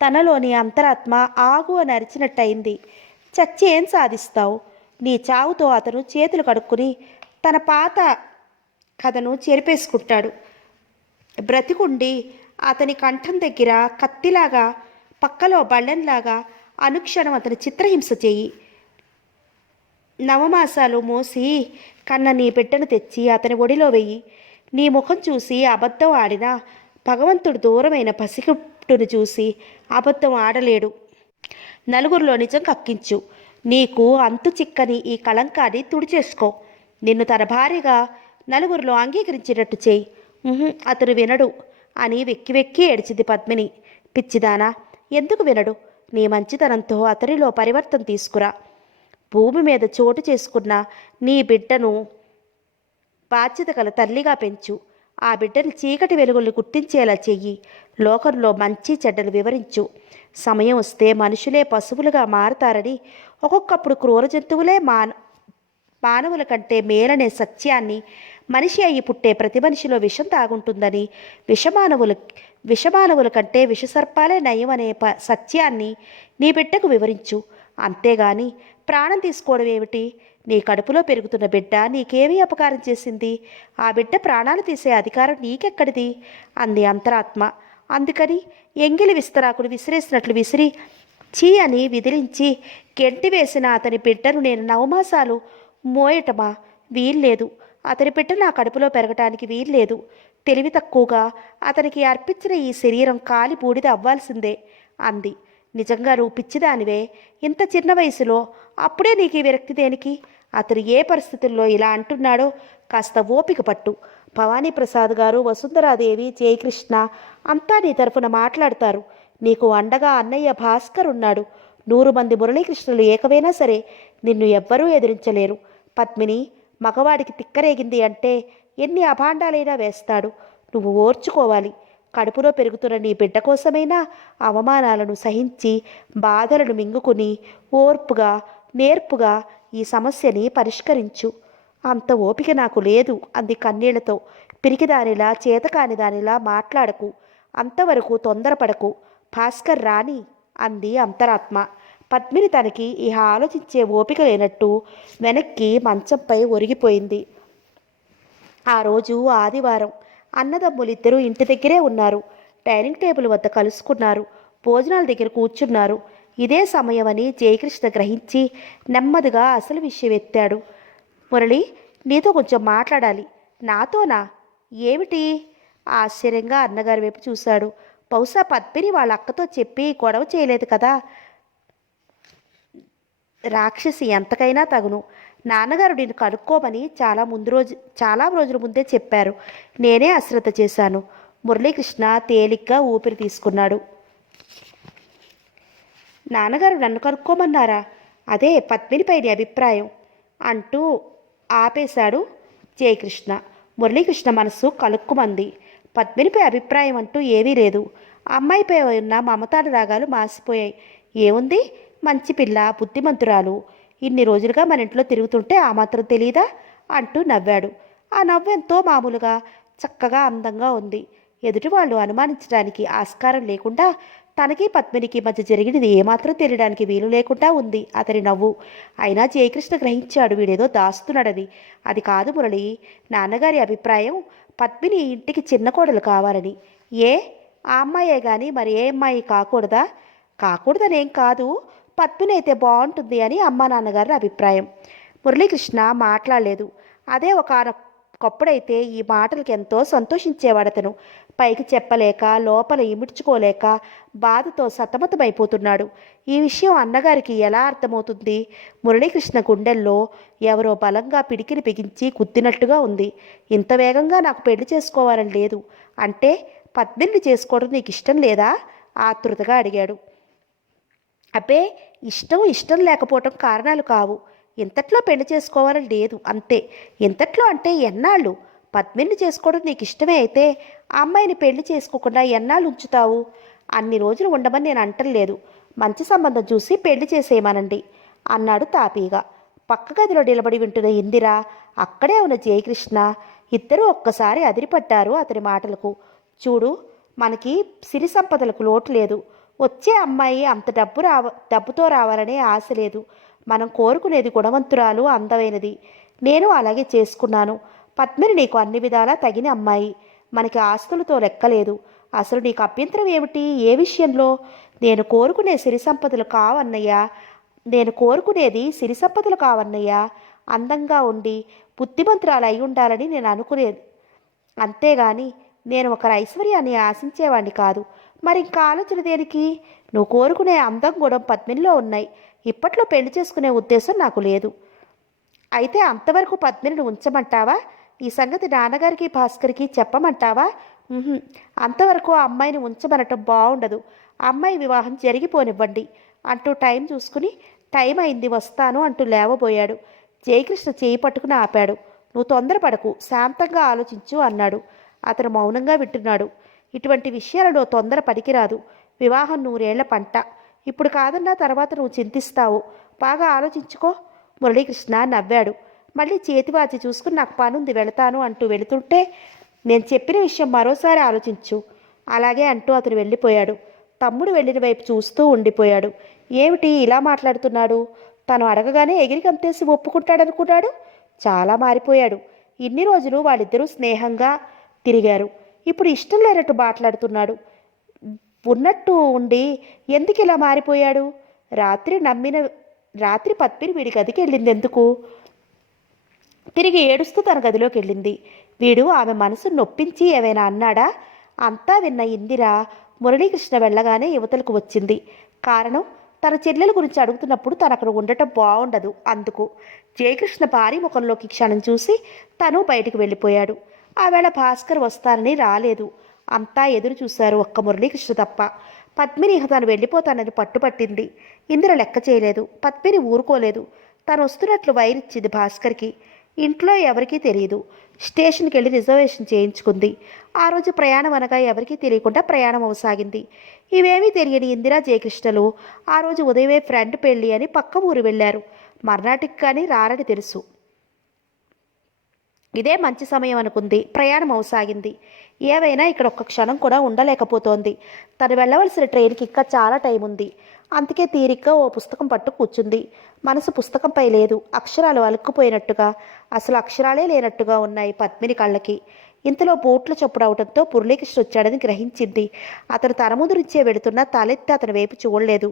తనలోని అంతరాత్మ ఆగు అని అరిచినట్టయింది. చచ్చి ఏం సాధిస్తావు? నీ చావుతో అతను చేతులు కడుక్కుని తన పాత కథను చెరిపేసుకుంటాడు. బ్రతికుండి అతని కంఠం దగ్గర కత్తిలాగా, పక్కలో బళ్ళెంలాగా అనుక్షణం అతని చిత్రహింస చెయ్యి. నవమాసాలు మోసి కన్న నీ బిడ్డను తెచ్చి అతని ఒడిలో వెయ్యి. నీ ముఖం చూసి అబద్ధం ఆడినా భగవంతుడు దూరమైన పసిగుట్టును చూసి అబద్ధం ఆడలేడు. నలుగురిలో నిజం కక్కించు. నీకు అంతు చిక్కని ఈ కళంకాన్ని తుడిచేసుకో. నిన్ను తన భార్యగా నలుగురిలో అంగీకరించేటట్టు చేయి. అతను వినడు అని వెక్కి వెక్కి ఏడ్చింది పద్మిని. పిచ్చిదానా, ఎందుకు వినడు? నీ మంచితనంతో అతనిలో పరివర్తన తీసుకురా. భూమి మీద చోటు చేసుకున్న నీ బిడ్డను బాధ్యత గల తల్లిగా పెంచు. ఆ బిడ్డని చీకటి వెలుగుల్ని గుర్తించేలా చెయ్యి. లోకంలో మంచి చెడ్డలు వివరించు. సమయం వస్తే మనుషులే పశువులుగా మారతారని, ఒక్కొక్కప్పుడు క్రూర జంతువులే మానవుల కంటే మేలనే సత్యాన్ని, మనిషి అయ్యి పుట్టే ప్రతి మనిషిలో విషం తాగుంటుందని, విషమానవుల కంటే విషసర్పాలే నయం అనే సత్యాన్ని నీ బిడ్డకు వివరించు. అంతేగాని ప్రాణం తీసుకోవడం ఏమిటి? నీ కడుపులో పెరుగుతున్న బిడ్డ నీకేమీ అపకారం చేసింది? ఆ బిడ్డ ప్రాణాలు తీసే అధికారం నీకెక్కడిది? అంది అంతరాత్మ. అందుకని ఎంగిలి విస్తరాకులు విసిరేసినట్లు విసిరి చీ అని విదిలించి గెంటి వేసిన అతని బిడ్డను నేను నవమాసాలు మోయటమా? వీల్లేదు. అతని బిడ్డ నా కడుపులో పెరగటానికి వీల్లేదు. తెలివి తక్కువగా అతనికి అర్పించిన ఈ శరీరం కాలి బూడిద అవ్వాల్సిందే అంది. నిజంగా నువ్వు పిచ్చిదానివే. ఇంత చిన్న వయసులో అప్పుడే నీకు ఈ విరక్తి దేనికి? అతను ఏ పరిస్థితుల్లో ఇలా అంటున్నాడో కాస్త ఓపిక పట్టు. భవానీ ప్రసాద్ గారు, వసుంధరాదేవి, జయకృష్ణ అంతా నీ తరఫున మాట్లాడతారు. నీకు అండగా అన్నయ్య భాస్కర్ ఉన్నాడు. 100 మంది మురళీకృష్ణులు ఏకమైనా సరే నిన్ను ఎవ్వరూ ఎదిరించలేరు. పద్మిని, మగవాడికి తిక్కరేగింది అంటే ఎన్ని అభాండాలైనా వేస్తాడు. నువ్వు ఓర్చుకోవాలి. కడుపులో పెరుగుతున్న నీ బిడ్డ కోసమైనా అవమానాలను సహించి బాధలను మింగుకుని ఓర్పుగా నేర్పుగా ఈ సమస్యని పరిష్కరించు. అంత ఓపిక నాకు లేదు అంది కన్నీళ్లతో. పిరికిదానిలా చేతకాని దానిలా మాట్లాడకు. అంతవరకు తొందరపడకు. భాస్కర్ రాని అంది అంతరాత్మ. పద్మిని తనకి ఇహ ఆలోచించే ఓపిక లేనట్టు వెనక్కి మంచంపై ఒరిగిపోయింది. ఆ రోజు ఆదివారం. అన్నదమ్ములిద్దరూ ఇంటి దగ్గరే ఉన్నారు. డైనింగ్ టేబుల్ వద్ద కలుసుకున్నారు. భోజనాల దగ్గర కూర్చున్నారు. ఇదే సమయమని జయకృష్ణ గ్రహించి నెమ్మదిగా అసలు విషయం ఎత్తాడు. మురళి, నీతో కొంచెం మాట్లాడాలి. నాతోనా? ఏమిటి? ఆశ్చర్యంగా అన్నగారి వైపు చూశాడు. బహుశా పద్మిని వాళ్ళ అక్కతో చెప్పి గొడవ చేయలేదు కదా. రాక్షసి ఎంతకైనా తగును. నాన్నగారు నిన్ను కనుక్కోమని చాలా రోజుల ముందే చెప్పారు. నేనే అశ్రద్ధ చేశాను. మురళీకృష్ణ తేలిగ్గా ఊపిరి తీసుకున్నాడు. నాన్నగారు నన్ను కనుక్కోమన్నారా? అదే పద్మినిపై నీ అభిప్రాయం అంటూ ఆపేశాడు జయకృష్ణ. మురళీకృష్ణ మనస్సు కలుక్కుమంది. పద్మినిపై అభిప్రాయం అంటూ ఏమీ లేదు. అమ్మాయిపై ఉన్న మమతానురాగాలు మాసిపోయాయి. ఏముంది, మంచి పిల్ల, బుద్ధిమంతురాలు. ఇన్ని రోజులుగా మన ఇంట్లో తిరుగుతుంటే ఆ మాత్రం తెలీదా అంటూ నవ్వాడు. ఆ నవ్వు ఎంతో మామూలుగా చక్కగా అందంగా ఉంది. ఎదుటివాళ్ళు అనుమానించడానికి ఆస్కారం లేకుండా తనకి పద్మినికి మధ్య జరిగినది ఏమాత్రం తెలియడానికి వీలు లేకుండా ఉంది అతని నవ్వు. అయినా జయకృష్ణ గ్రహించాడు వీడేదో దాస్తున్నాడని. అది కాదు మురళి, నాన్నగారి అభిప్రాయం పద్మిని ఇంటికి చిన్న కోడలు కావాలని. ఏ ఆ అమ్మాయే కానీ మరి ఏ అమ్మాయి కాకూడదా? కాకూడదనేం కాదు, పద్మిని అయితే బాగుంటుంది అని అమ్మా నాన్నగారి అభిప్రాయం. మురళీకృష్ణ మాట్లాడలేదు. అదే ఒకనొకప్పుడైతే ఈ మాటలకి ఎంతో సంతోషించేవాడతను. పైకి చెప్పలేక లోపల ఇముడ్చుకోలేక బాధతో సతమతమైపోతున్నాడు. ఈ విషయం అన్నగారికి ఎలా అర్థమవుతుంది? మురళీకృష్ణ గుండెల్లో ఎవరో బలంగా పిడికిని బిగించి కుద్దినట్టుగా ఉంది. ఇంత వేగంగా నాకు పెళ్లి చేసుకోవాలని లేదు. అంటే పద్మిని చేసుకోవడం నీకు ఇష్టం లేదా? ఆతృతగా అడిగాడు. అబ్బే, ఇష్టం లేకపోవటం కారణాలు కావు. ఇంతట్లో పెళ్లి చేసుకోవాలని లేదు, అంతే. ఇంతట్లో అంటే ఎన్నాళ్ళు? పద్మిని చేసుకోవడం నీకు ఇష్టమే అయితే ఆ అమ్మాయిని పెళ్లి చేసుకోకుండా ఎన్నాళ్ళు ఉంచుతావు? అన్ని రోజులు ఉండమని నేను అంటలేదు. మంచి సంబంధం చూసి పెళ్లి చేసేయమనండి అన్నాడు తాపీగా. పక్క గదిలో నిలబడి వింటున్న ఇందిర, అక్కడే ఉన్న జయకృష్ణ ఇద్దరూ ఒక్కసారి అదిరిపడ్డారు అతని మాటలకు. చూడు, మనకి సిరి సంపదలకు లోటు లేదు. వచ్చే అమ్మాయి అంత డబ్బుతో రావాలనే ఆశ లేదు. మనం కోరుకునేది గుణవంతురాలు, అందమైనది. నేను అలాగే చేసుకున్నాను. పద్మిని నీకు అన్ని విధాలా తగిన అమ్మాయి. మనకి ఆస్తులతో లెక్కలేదు. అసలు నీకు అభ్యంతరం ఏమిటి? ఏ విషయంలో? నేను కోరుకునేది సిరి సంపదలు కావన్నయ్యా. అందంగా ఉండి బుద్ధిమంతురాలు అయి ఉండాలని నేను అనుకునేది. అంతేగాని నేను ఒకరి ఐశ్వర్యాన్ని ఆశించేవాడిని కాదు. మరి ఇంకా ఆలోచన దేనికి? నువ్వు కోరుకునే అందం కూడా పద్మినిలో ఉన్నాయి. ఇప్పట్లో పెళ్లి చేసుకునే ఉద్దేశం నాకు లేదు. అయితే అంతవరకు పద్మినిని ఉంచమంటావా? ఈ సంగతి నాన్నగారికి భాస్కర్కి చెప్పమంటావా? అంతవరకు ఆ అమ్మాయిని ఉంచమనటం బాగుండదు. ఆ అమ్మాయి వివాహం జరిగిపోనివ్వండి అంటూ టైం చూసుకుని, టైం అయింది వస్తాను అంటూ లేవబోయాడు. జయకృష్ణ చేయి పట్టుకుని ఆపాడు. నువ్వు తొందరపడకు, శాంతంగా ఆలోచించు అన్నాడు. అతను మౌనంగా వింటున్నాడు. ఇటువంటి విషయాలలో తొందర పనికిరాదు. వివాహం 100 ఏళ్ల పంట. ఇప్పుడు కాదన్నా తర్వాత నువ్వు చింతిస్తావు. బాగా ఆలోచించుకో. మురళీకృష్ణ నవ్వాడు. మళ్ళీ చేతివాచి చూసుకుని నాకు పనుంది వెళతాను అంటూ వెళుతుంటే, నేను చెప్పిన విషయం మరోసారి ఆలోచించు. అలాగే అంటూ అతను వెళ్ళిపోయాడు. తమ్ముడు వెళ్ళిన వైపు చూస్తూ ఉండిపోయాడు. ఏమిటి ఇలా మాట్లాడుతున్నాడు? తను అడగగానే ఎగిరి గంతేసి ఒప్పుకుంటాడనుకున్నాడు. చాలా మారిపోయాడు. ఇన్ని రోజులు వాళ్ళిద్దరూ స్నేహంగా తిరిగారు. ఇప్పుడు ఇష్టం లేనట్టు మాట్లాడుతున్నాడు. ఉన్నట్టు ఉండి ఎందుకు ఇలా మారిపోయాడు? రాత్రి పద్మిని వీడి గదికి వెళ్ళింది ఎందుకు? తిరిగి ఏడుస్తూ తన గదిలోకి వెళ్ళింది. వీడు ఆమె మనసును నొప్పించి ఏమైనా అన్నాడా? అంతా విన్న ఇందిర మురళీకృష్ణ వెళ్ళగానే యువతలకు వచ్చింది. కారణం, తన చెల్లెల గురించి అడుగుతున్నప్పుడు తను అక్కడ ఉండటం బాగుండదు. అందుకు జయకృష్ణ భారీ ముఖంలోకి క్షణం చూసి తను బయటికి వెళ్ళిపోయాడు. ఆవేళ భాస్కర్ వస్తానని రాలేదు. అంతా ఎదురు చూశారు, ఒక్క మురళీకృష్ణ తప్ప. పద్మిని తను వెళ్ళిపోతానని పట్టుపట్టింది. ఇందిర లెక్క చేయలేదు. పద్మిని ఊరుకోలేదు. తను వస్తున్నట్లు వైరిచ్చింది భాస్కర్కి. ఇంట్లో ఎవరికీ తెలియదు. స్టేషన్కి వెళ్ళి రిజర్వేషన్ చేయించుకుంది. ఆ రోజు ప్రయాణం అనగా ఎవరికీ తెలియకుండా ప్రయాణం అవసాగింది. ఇవేమీ తెలియని ఇందిరా జయకృష్ణలు ఆ రోజు ఉదయమే ఫ్రెండ్ పెళ్ళి అని పక్క ఊరు వెళ్ళారు. మర్నాటికి కానీ రారని తెలుసు. ఇదే మంచి సమయం అనుకుంది. ప్రయాణం అవసాగింది. ఏవైనా ఇక్కడ ఒక్క క్షణం కూడా ఉండలేకపోతోంది. తను వెళ్ళవలసిన ట్రైన్కి ఇంకా చాలా టైం ఉంది. అందుకే తీరిగ్గా ఓ పుస్తకం పట్టు కూర్చుంది. మనసు పుస్తకంపై లేదు. అక్షరాలు అలుక్కుపోయినట్టుగా, అసలు అక్షరాలే లేనట్టుగా ఉన్నాయి పద్మిని కళ్ళకి. ఇంతలో బోట్లు చప్పుడవడంతో మురళీకృష్ణ వచ్చాడని గ్రహించింది. అతను తన ముందు నుంచే వెళుతున్నా తలెత్తి అతని వైపు చూడలేదు.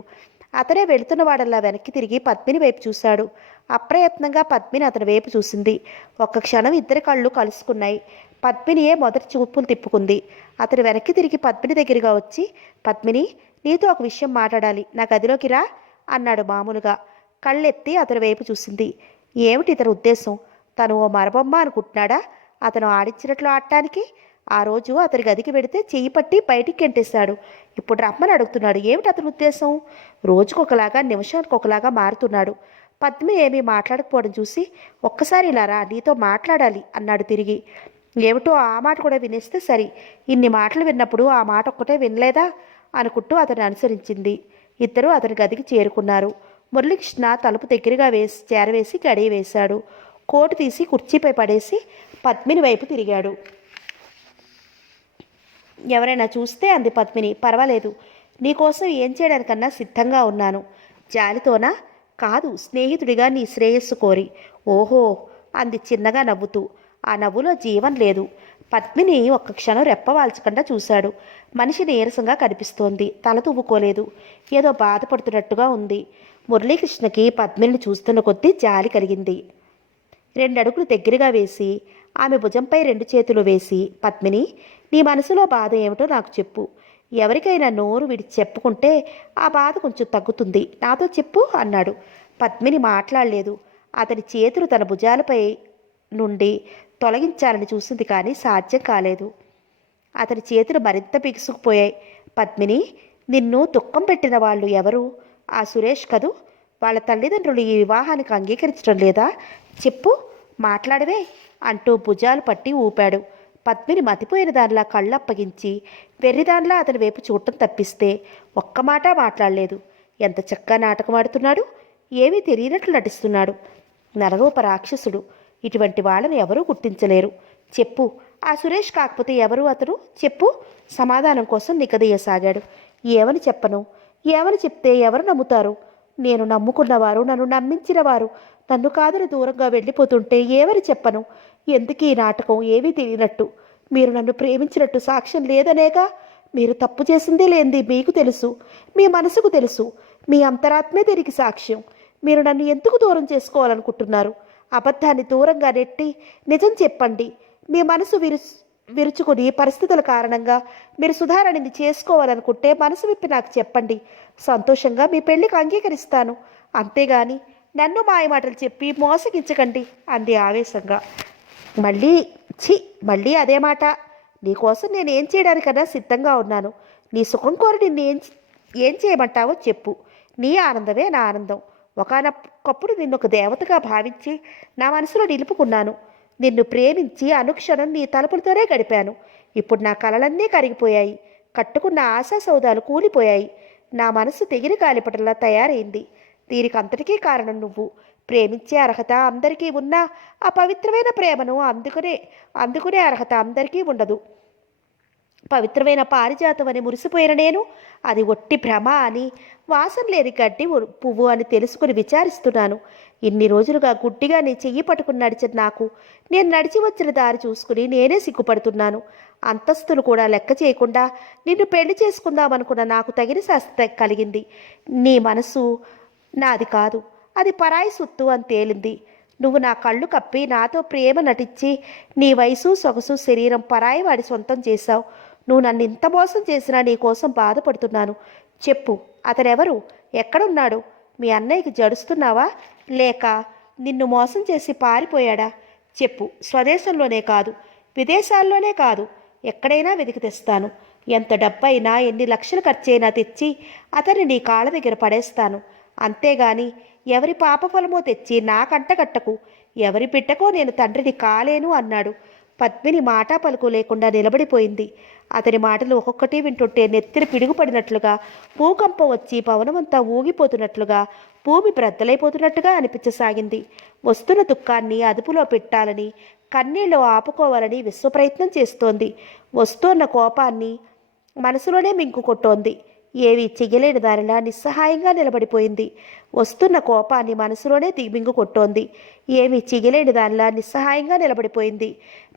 అతనే వెళుతున్న వాడల్లా వెనక్కి తిరిగి పద్మిని వైపు చూశాడు. అప్రయత్నంగా పద్మిని అతని వైపు చూసింది. ఒక్క క్షణం ఇద్దరి కళ్ళు కలుసుకున్నాయి. పద్మినియే మొదటి చూపులు తిప్పుకుంది. అతను వెనక్కి తిరిగి పద్మిని దగ్గరగా వచ్చి, పద్మిని, నీతో ఒక విషయం మాట్లాడాలి, నా గదిలోకి రా అన్నాడు మామూలుగా. కళ్ళెత్తి అతని వైపు చూసింది. ఏమిటి ఇతని ఉద్దేశం? తను ఓ మరబొమ్మ అనుకుంటున్నాడా? అతను ఆడించినట్లు ఆడటానికి? ఆ రోజు అతని గదికి వెడితే చెయ్యి పట్టి బయటికి గెంటేశాడు. ఇప్పుడు రమ్మని అడుగుతున్నాడు. ఏమిటి అతని ఉద్దేశం? రోజుకొకలాగా నిమిషానికి ఒకలాగా మారుతున్నాడు. పద్మిని ఏమీ మాట్లాడకపోవడం చూసి, ఒక్కసారి ఇలా రా, నీతో మాట్లాడాలి అన్నాడు తిరిగి. ఏమిటో ఆ మాట కూడా వినేస్తే సరి. ఇన్ని మాటలు విన్నప్పుడు ఆ మాట ఒక్కటే వినలేదా అనుకుంటూ అతన్ని అనుసరించింది. ఇద్దరూ అతని గదికి చేరుకున్నారు. మురళీకృష్ణ తలుపు దగ్గరగా చేరవేసి గడియ వేశాడు. కోటు తీసి కుర్చీపై పడేసి పద్మిని వైపు తిరిగాడు. ఎవరైనా చూస్తే అంది పద్మిని. పర్వాలేదు, నీకోసం ఏం చేయడానికన్నా సిద్ధంగా ఉన్నాను. జాలితోనా? కాదు, స్నేహితుడిగా నీ శ్రేయస్సు కోరి. ఓహో అంది చిన్నగా నవ్వుతూ. ఆ నవ్వులో జీవం లేదు. పద్మిని ఒక్క క్షణం రెప్పవాల్చకుండా చూశాడు. మనిషి నీరసంగా కనిపిస్తోంది. తల తువ్వుకోలేదు. ఏదో బాధపడుతున్నట్టుగా ఉంది. మురళీకృష్ణకి పద్మిని చూస్తున్న కొద్దీ జాలి కలిగింది. 2 అడుగులు దగ్గరగా వేసి ఆమె భుజంపై 2 చేతులు వేసి, పద్మిని, నీ మనసులో బాధ ఏమిటో నాకు చెప్పు. ఎవరికైనా నోరు విడిచి చెప్పుకుంటే ఆ బాధ కొంచెం తగ్గుతుంది. నాతో చెప్పు అన్నాడు. పద్మిని మాట్లాడలేదు. అతని చేతులు తన భుజాలపై నుండి తొలగించాలని చూసింది, కానీ సాధ్యం కాలేదు. అతని చేతులు మరింత బిగుసుకుపోయాయి. పద్మిని, నిన్ను దుఃఖం పెట్టిన వాళ్ళు ఎవరు? ఆ సురేష్ కదూ? వాళ్ళ తల్లిదండ్రులు ఈ వివాహానికి అంగీకరించడం లేదా? చెప్పు, మాట్లాడవే అంటూ భుజాలు పట్టి ఊపాడు. పద్మిని మతిపోయిన దానిలా కళ్ళప్పగించి వెర్రిదానిలా అతని వైపు చూడటం తప్పిస్తే ఒక్క మాట మాట్లాడలేదు. ఎంత చక్కగా నాటకం ఆడుతున్నాడు! ఏమీ తెలియనట్లు నటిస్తున్నాడు. నరరూప రాక్షసుడు. ఇటువంటి వాళ్ళని ఎవరూ గుర్తించలేరు. చెప్పు, ఆ సురేష్ కాకపోతే ఎవరు అతను? చెప్పు. సమాధానం కోసం నిగదీయసాగాడు. ఏమని చెప్పను? ఏమని చెప్తే ఎవరు నమ్ముతారు? నేను నమ్ముకున్నవారు, నన్ను నమ్మించిన వారు నన్ను కాదని దూరంగా వెళ్ళిపోతుంటే ఏమని చెప్పను? ఎందుకు ఈ నాటకం? ఏమీ తెలియనట్టు. మీరు నన్ను ప్రేమించినట్టు సాక్ష్యం లేదనేగా. మీరు తప్పు చేసిందే లేనిది మీకు తెలుసు. మీ మనసుకు తెలుసు. మీ అంతరాత్మే దీనికి సాక్ష్యం. మీరు నన్ను ఎందుకు దూరం చేసుకోవాలనుకుంటున్నారు? అబద్ధాన్ని దూరంగా నెట్టి నిజం చెప్పండి. మీ మనసు విరుచుకుని పరిస్థితుల కారణంగా మీరు సుధారాణిని చేసుకోవాలనుకుంటే మనసు విప్పి నాకు చెప్పండి. సంతోషంగా మీ పెళ్లికి అంగీకరిస్తాను. అంతేగాని నన్ను మాయమాటలు చెప్పి మోసగించకండి అంది ఆవేశంగా. మళ్ళీ అదే మాట. నీకోసం నేను ఏం చేయడానికన్నా సిద్ధంగా ఉన్నాను. నీ సుఖం కోరి నిన్ను ఏం చేయమంటావో చెప్పు. నీ ఆనందమే నా ఆనందం. ఒకనొకప్పుడు నిన్ను ఒక దేవతగా భావించి నా మనసులో నిలుపుకున్నాను. నిన్ను ప్రేమించి అనుక్షణం నీ తలుపులతోనే గడిపాను. ఇప్పుడు నా కలలన్నీ కరిగిపోయాయి. కట్టుకున్న ఆశా సౌదాలు కూలిపోయాయి. నా మనసు తెగిన గాలిపటంలా తయారైంది. దీనికి అంతటికీ కారణం నువ్వు. ప్రేమించే అర్హత అందరికీ ఉన్నా ఆ పవిత్రమైన ప్రేమను అందుకునే అర్హత అందరికీ ఉండదు. పవిత్రమైన పారిజాతం అని మురిసిపోయిన నేను అది ఒట్టి భ్రమ అని, వాసన లేని గడ్డి పువ్వు అని తెలుసుకుని విచారిస్తున్నాను. ఇన్ని రోజులుగా గుడ్డిగా నీ చెయ్యి పట్టుకుని నడిచిన నాకు నేను నడిచి వచ్చిన దారి చూసుకుని నేనే సిగ్గుపడుతున్నాను. అంతస్తులు కూడా లెక్క చేయకుండా నిన్ను పెళ్లి చేసుకుందామనుకున్న నాకు తగిన శాస్త్ర కలిగింది. నీ మనసు నాది కాదు, అది పరాయి సొత్తు అని తేలింది. నువ్వు నా కళ్ళు కప్పి నాతో ప్రేమ నటించి నీ వయసు సొగసు శరీరం పరాయి వాడి సొంతం చేశావు. నువ్వు నన్ను ఇంత మోసం చేసినా నీ కోసం బాధపడుతున్నాను. చెప్పు, అతనెవరు? ఎక్కడున్నాడు? మీ అన్నయ్యకి జడుస్తున్నావా, లేక నిన్ను మోసం చేసి పారిపోయాడా? చెప్పు. స్వదేశంలోనే కాదు, విదేశాల్లోనే కాదు, ఎక్కడైనా వెతికి తెస్తాను. ఎంత డబ్బైనా ఎన్ని లక్షలు ఖర్చైనా తెచ్చి అతన్ని నీ కాళ్ళ దగ్గర పడేస్తాను. అంతేగాని ఎవరి పాపఫలమో తెచ్చి నా కంటగట్టకు. ఎవరి బిడ్డకో నేను తండ్రిని కాలేను అన్నాడు. పద్మిని మాటా పలుకు లేకుండా నిలబడిపోయింది. అతని మాటలు ఒక్కొక్కటి వింటుంటే నెత్తిన పిడుగుపడినట్లుగా, భూకంపం వచ్చి పవనమంతా ఊగిపోతున్నట్లుగా, భూమి బ్రద్దలైపోతున్నట్టుగా అనిపించసాగింది. వస్తున్న దుఃఖాన్ని అదుపులో పెట్టాలని, కన్నీళ్లు ఆపుకోవాలని విశ్వప్రయత్నం చేస్తోంది. వస్తున్న కోపాన్ని మనసులోనే మింగుకొట్టోంది. ఏవి చెయ్యలేని దానిలా నిస్సహాయంగా నిలబడిపోయింది. వస్తున్న కోపాన్ని మనసులోనే మింగుకొట్టోంది. ఏమి చెయ్యలేని దానిలా నిస్సహాయంగా నిలబడిపోయింది.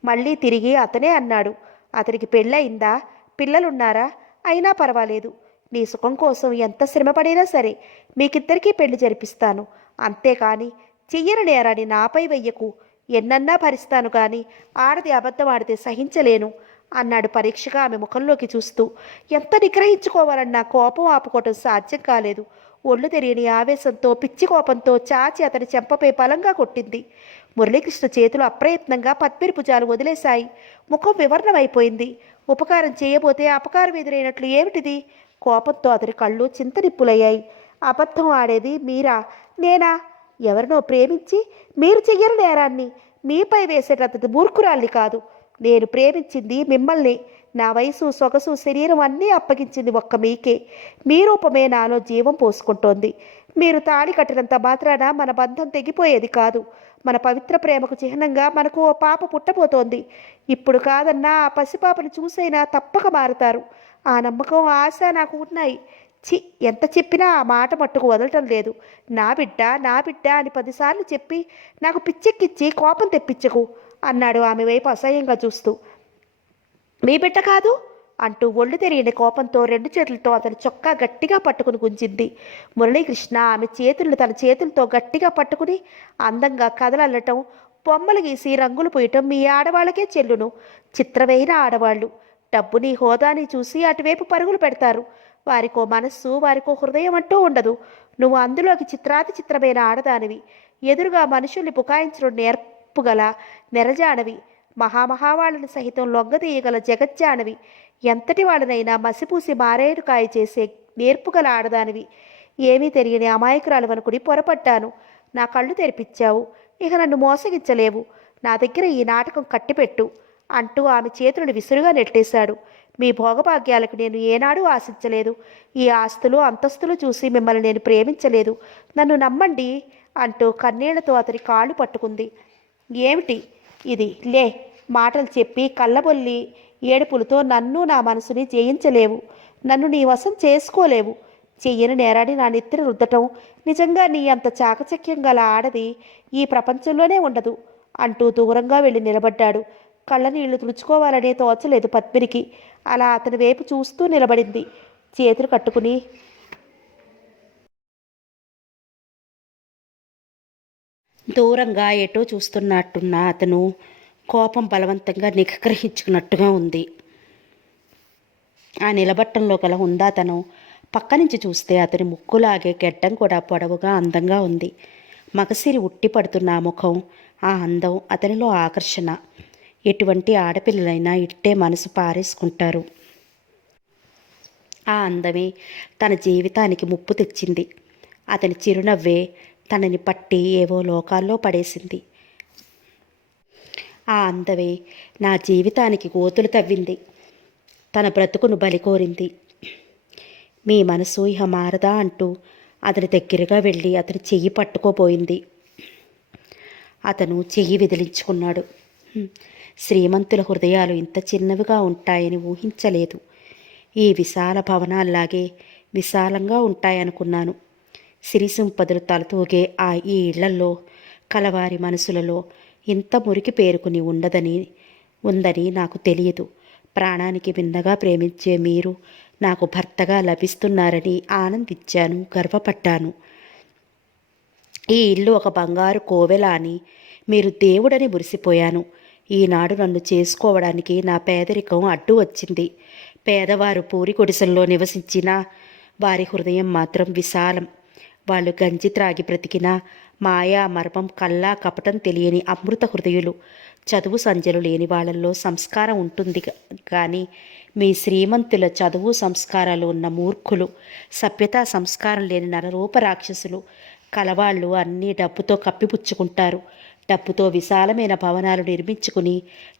మళ్ళీ తిరిగి అతనే అన్నాడు, అతనికి పెళ్ళయిందా? పిల్లలున్నారా? అయినా పర్వాలేదు. నీ సుఖం కోసం ఎంత శ్రమపడినా సరే మీకిద్దరికీ పెళ్లి జరిపిస్తాను. అంతేకాని చెయ్యని నేరాన్ని నాపై వెయ్యకు. ఎన్నన్నా భరిస్తాను కానీ ఆడది అబద్ధం ఆడితే సహించలేను అన్నాడు పరీక్షగా ఆమె ముఖంలోకి చూస్తూ. ఎంత నిగ్రహించుకోవాలన్నా కోపం ఆపుకోవటం సాధ్యం కాలేదు. ఒళ్ళు తెలియని ఆవేశంతో, పిచ్చి కోపంతో చాచి అతని చెంపపై బలంగా కొట్టింది. మురళీకృష్ణ చేతులు అప్రయత్నంగా పద్మిని భుజాలు వదిలేశాయి. ముఖం వివర్ణమైపోయింది. ఉపకారం చేయబోతే అపకారం ఎదురైనట్లు ఏమిటిది? కోపంతో అతని కళ్ళు చింతనిప్పులయ్యాయి. అబద్ధం ఆడేది మీరా, నేనా? ఎవరినో ప్రేమించి మీరు చెయ్యని నేరాన్ని మీపై వేసేటంత మూర్ఖురాల్ని కాదు. నేను ప్రేమించింది మిమ్మల్ని. నా వయసు సొగసు శరీరం అన్నీ అప్పగించింది ఒక్క మీకే. మీ రూపమే నాలో జీవం పోసుకుంటోంది. మీరు తాళి కట్టినంత మాత్రాన మన బంధం తెగిపోయేది కాదు. మన పవిత్ర ప్రేమకు చిహ్నంగా మనకు ఓ పాప పుట్టబోతోంది. ఇప్పుడు కాదన్నా ఆ పసిపాపను చూసైనా తప్పక మారుతారు. ఆ నమ్మకం, ఆశ నాకు ఉన్నాయి. ఎంత చెప్పినా ఆ మాట మట్టుకు వదలటం లేదు. నా బిడ్డ, నా బిడ్డ అని 10 సార్లు చెప్పి నాకు పిచ్చెక్కిచ్చి కోపం తెప్పించకు అన్నాడు ఆమె వైపు అసహ్యంగా చూస్తూ. మీ బిడ్డ కాదు అంటూ ఒళ్ళు తెలియని కోపంతో 2 చేతులతో అతని చొక్కా గట్టిగా పట్టుకుని గుంజింది. మురళీకృష్ణ ఆమె చేతులను తన చేతులతో గట్టిగా పట్టుకుని అందంగా కదలల్లటం, బొమ్మలు గీసి రంగులు పోయటం మీ ఆడవాళ్ళకే చెల్లును. చిత్రమైన ఆడవాళ్ళు డబ్బుని హోదాని చూసి అటువైపు పరుగులు పెడతారు. వారికో మనస్సు, వారికో హృదయం అంటూ ఉండదు. నువ్వు అందులోకి చిత్రాతి చిత్రమైన ఆడదానివి. ఎదురుగా మనుషుల్ని పుకాయించడం నేర్పుగల నెరజాడవి. మహామహావాళ్ళని సహితం లొంగదీయగల జగజ్జానవి. ఎంతటి వాళ్ళనైనా మసిపూసి మారేడుకాయ చేసే నేర్పుగల ఆడదానివి. ఏమీ తెలియని అమాయకురాలు అనుకుని పొరపడ్డాను. నా కళ్ళు తెరిపించావు. ఇక నన్ను మోసగించలేవు. నా దగ్గర ఈ నాటకం కట్టిపెట్టు అంటూ ఆమె చేతులను విసురుగా నెట్టేశాడు. మీ భోగభాగ్యాలకు నేను ఏనాడూ ఆశించలేదు. ఈ ఆస్తులు అంతస్తులు చూసి మిమ్మల్ని నేను ప్రేమించలేదు. నన్ను నమ్మండి అంటూ కన్నీళ్లతో అతని కాళ్ళు పట్టుకుంది. ఏమిటి ఇది? లే, మాటలు చెప్పి కళ్ళబొల్లి ఏడుపులతో నన్ను, నా మనసుని జయించలేవు. నన్ను నీ వశం చేసుకోలేవు. చెయ్యని నేరాన్ని నా నెత్తిన రుద్దటం నిజంగా నీ అంత చాకచక్యం గల ఆడది ఈ ప్రపంచంలోనే ఉండదు అంటూ దూరంగా వెళ్ళి నిలబడ్డాడు. కళ్ళనీళ్లు తుడుచుకోవాలనే తోచలేదు పద్మినికి. అలా అతని వైపు చూస్తూ నిలబడింది, చేతులు కట్టుకుని. దూరంగా ఎటో చూస్తున్నట్టున్న అతను కోపం బలవంతంగా నిగ్రహించుకున్నట్టుగా ఉంది. ఆ నిలబట్టంలో గల హుందాతనం పక్క నుంచి చూస్తే అతని ముక్కులాగే గెడ్డం కూడా పొడవుగా అందంగా ఉంది. మగసిరి ఉట్టి పడుతున్న ఆ ముఖం, ఆ అందం అతనిలో ఆకర్షణ. ఎటువంటి ఆడపిల్లలైనా ఇట్టే మనసు పారేసుకుంటారు. ఆ అందమే తన జీవితానికి ముప్పు తెచ్చింది. అతని చిరునవ్వే తనని పట్టి ఏవో లోకాల్లో పడేసింది. ఆ అందమే నా జీవితానికి గోతులు తవ్వింది. తన బ్రతుకును బలికోరింది. మీ మనసు ఇహ మారదా అంటూ అతని దగ్గరగా వెళ్ళి అతని చెయ్యి పట్టుకోపోయింది. అతను చెయ్యి విదిలించుకున్నాడు. శ్రీమంతుల హృదయాలు ఇంత చిన్నవిగా ఉంటాయని ఊహించలేదు. ఈ విశాల భవనాల్లాగే విశాలంగా ఉంటాయనుకున్నాను. సిరి సంపదలు తలతూగే ఈ ఇళ్లలో కలవారి మనసులలో ఇంత మురికి పేరుకుని ఉందని నాకు తెలియదు. ప్రాణానికి భిన్నగా ప్రేమించే మీరు నాకు భర్తగా లభిస్తున్నారని ఆనందించాను, గర్వపడ్డాను. ఈ ఇల్లు ఒక బంగారు కోవెల అని, మీరు దేవుడని మురిసిపోయాను. ఈనాడు నన్ను చేసుకోవడానికి నా పేదరికం అడ్డు వచ్చింది. పేదవారు పూరి గుడిసెల్లో నివసించినా వారి హృదయం మాత్రం విశాలం. వాళ్ళు గంజి త్రాగి బ్రతికినా మాయా మర్మం కల్లా కపటం తెలియని అమృత హృదయులు. చదువు సంజలు లేని వాళ్ళల్లో సంస్కారం ఉంటుంది కానీ మీ శ్రీమంతుల చదువు సంస్కారాలు ఉన్న మూర్ఖులు, సభ్యతా సంస్కారం లేని నరరూప రాక్షసులు. కలవాళ్ళు అన్నీ డబ్బుతో కప్పిపుచ్చుకుంటారు. డబ్బుతో విశాలమైన భవనాలు నిర్మించుకుని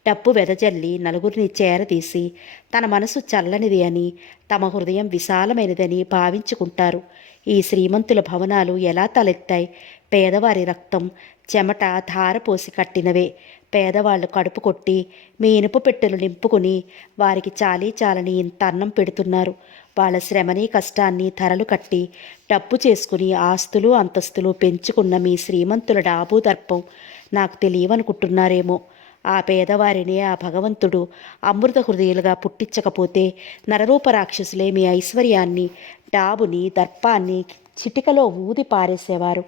డబ్బు వెదజల్లి నలుగురిని చేరదీసి తన మనసు చల్లనిది అని, తమ హృదయం విశాలమైనదని భావించుకుంటారు. ఈ శ్రీమంతుల భవనాలు ఎలా తలెత్తాయి? పేదవారి రక్తం చెమట ధారపోసి కట్టినవే. పేదవాళ్ళు కడుపు కొట్టి మీ ఇనుప పెట్టెలు నింపుకుని వారికి చాలని ఇంత అన్నం పెడుతున్నారు. వాళ్ళ శ్రమని కష్టాన్ని ధరలు కట్టి డబ్బు చేసుకుని ఆస్తులు అంతస్తులు పెంచుకున్న మీ శ్రీమంతుల డాబు దర్పం నాకు తెలియవనుకుంటున్నారేమో. ఆ పేదవారిని ఆ భగవంతుడు అమృత హృదయులుగా పుట్టించకపోతే నరరూప రాక్షసులే మీ ఐశ్వర్యాన్ని, డాబుని, దర్పాన్ని చిటికలో ఊది పారేసేవారు.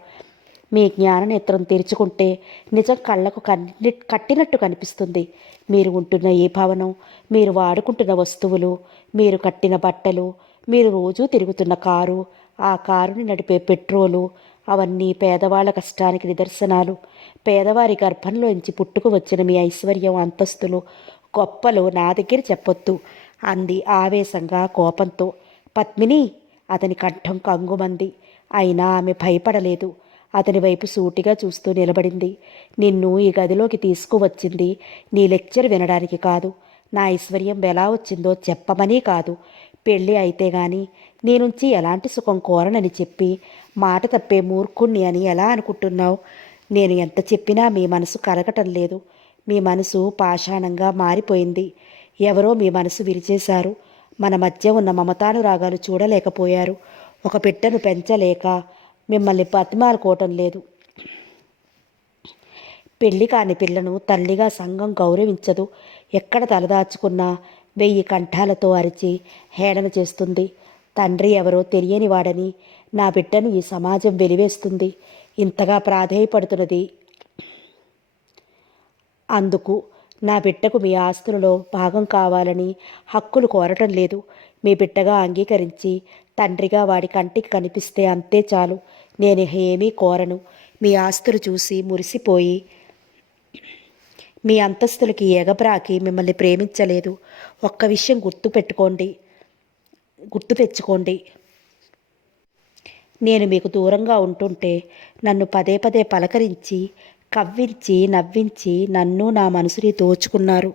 మీ జ్ఞాననేత్రం తెరుచుకుంటే నిజం కళ్ళకు కట్టినట్టు కనిపిస్తుంది. మీరు ఉంటున్న ఏ భవనం, మీరు వాడుకుంటున్న వస్తువులు, మీరు కట్టిన బట్టలు, మీరు రోజూ తిరుగుతున్న కారు, ఆ కారుని నడిపే పెట్రోలు, అవన్నీ పేదవాళ్ల కష్టానికి నిదర్శనాలు. పేదవారి గర్భంలోంచి పుట్టుకు వచ్చిన మీ ఐశ్వర్యం, అంతస్తులు, గొప్పలు నా దగ్గర చెప్పొద్దు అంది ఆవేశంగా, కోపంతో. పద్మిని, అతని కంఠం కంగుమంది. అయినా ఆమె భయపడలేదు. అతని వైపు సూటిగా చూస్తూ నిలబడింది. నిన్ను ఈ గదిలోకి తీసుకువచ్చింది నీ లెక్చర్ వినడానికి కాదు, నా ఐశ్వర్యం ఎలా వచ్చిందో చెప్పమని కాదు. పెళ్ళి అయితే గాని నీ నుంచి ఎలాంటి సుఖం కోరనని చెప్పి మాట తప్పే మూర్ఖుణ్ణి అని ఎలా అనుకుంటున్నావు? నేను ఎంత చెప్పినా మీ మనసు కలగటం లేదు. మీ మనసు పాషాణంగా మారిపోయింది. ఎవరో మీ మనసు విరిచేశారు. మన మధ్య ఉన్న మమతానురాగాలు చూడలేకపోయారు. ఒక బిడ్డను పెంచలేక మిమ్మల్ని బతిమాలుకోవటం లేదు. పెళ్లి కాని పిల్లను తల్లిగా సంఘం గౌరవించదు. ఎక్కడ తలదాచుకున్నా 1000 కంఠాలతో అరిచి హేళన చేస్తుంది. తండ్రి ఎవరో తెలియని వాడని నా బిడ్డను ఈ సమాజం వెలివేస్తుంది. ఇంతగా ప్రాధేయపడుతున్నది అందుకు. నా బిడ్డకు మీ ఆస్తులలో భాగం కావాలని హక్కులు కోరటం లేదు. మీ బిడ్డగా అంగీకరించి తండ్రిగా వాడి కంటికి కనిపిస్తే అంతే చాలు. నేను ఏమీ కోరను. మీ ఆస్తులు చూసి మురిసిపోయి మీ అంతస్తులకి ఎగబ్రాకి మిమ్మల్ని ప్రేమించలేదు. ఒక్క విషయం గుర్తు తెచ్చుకోండి. నేను మీకు దూరంగా ఉంటుంటే నన్ను పదే పదే పలకరించి, కవ్వించి, నవ్వించి నన్ను నా మనసుని దోచుకున్నారు.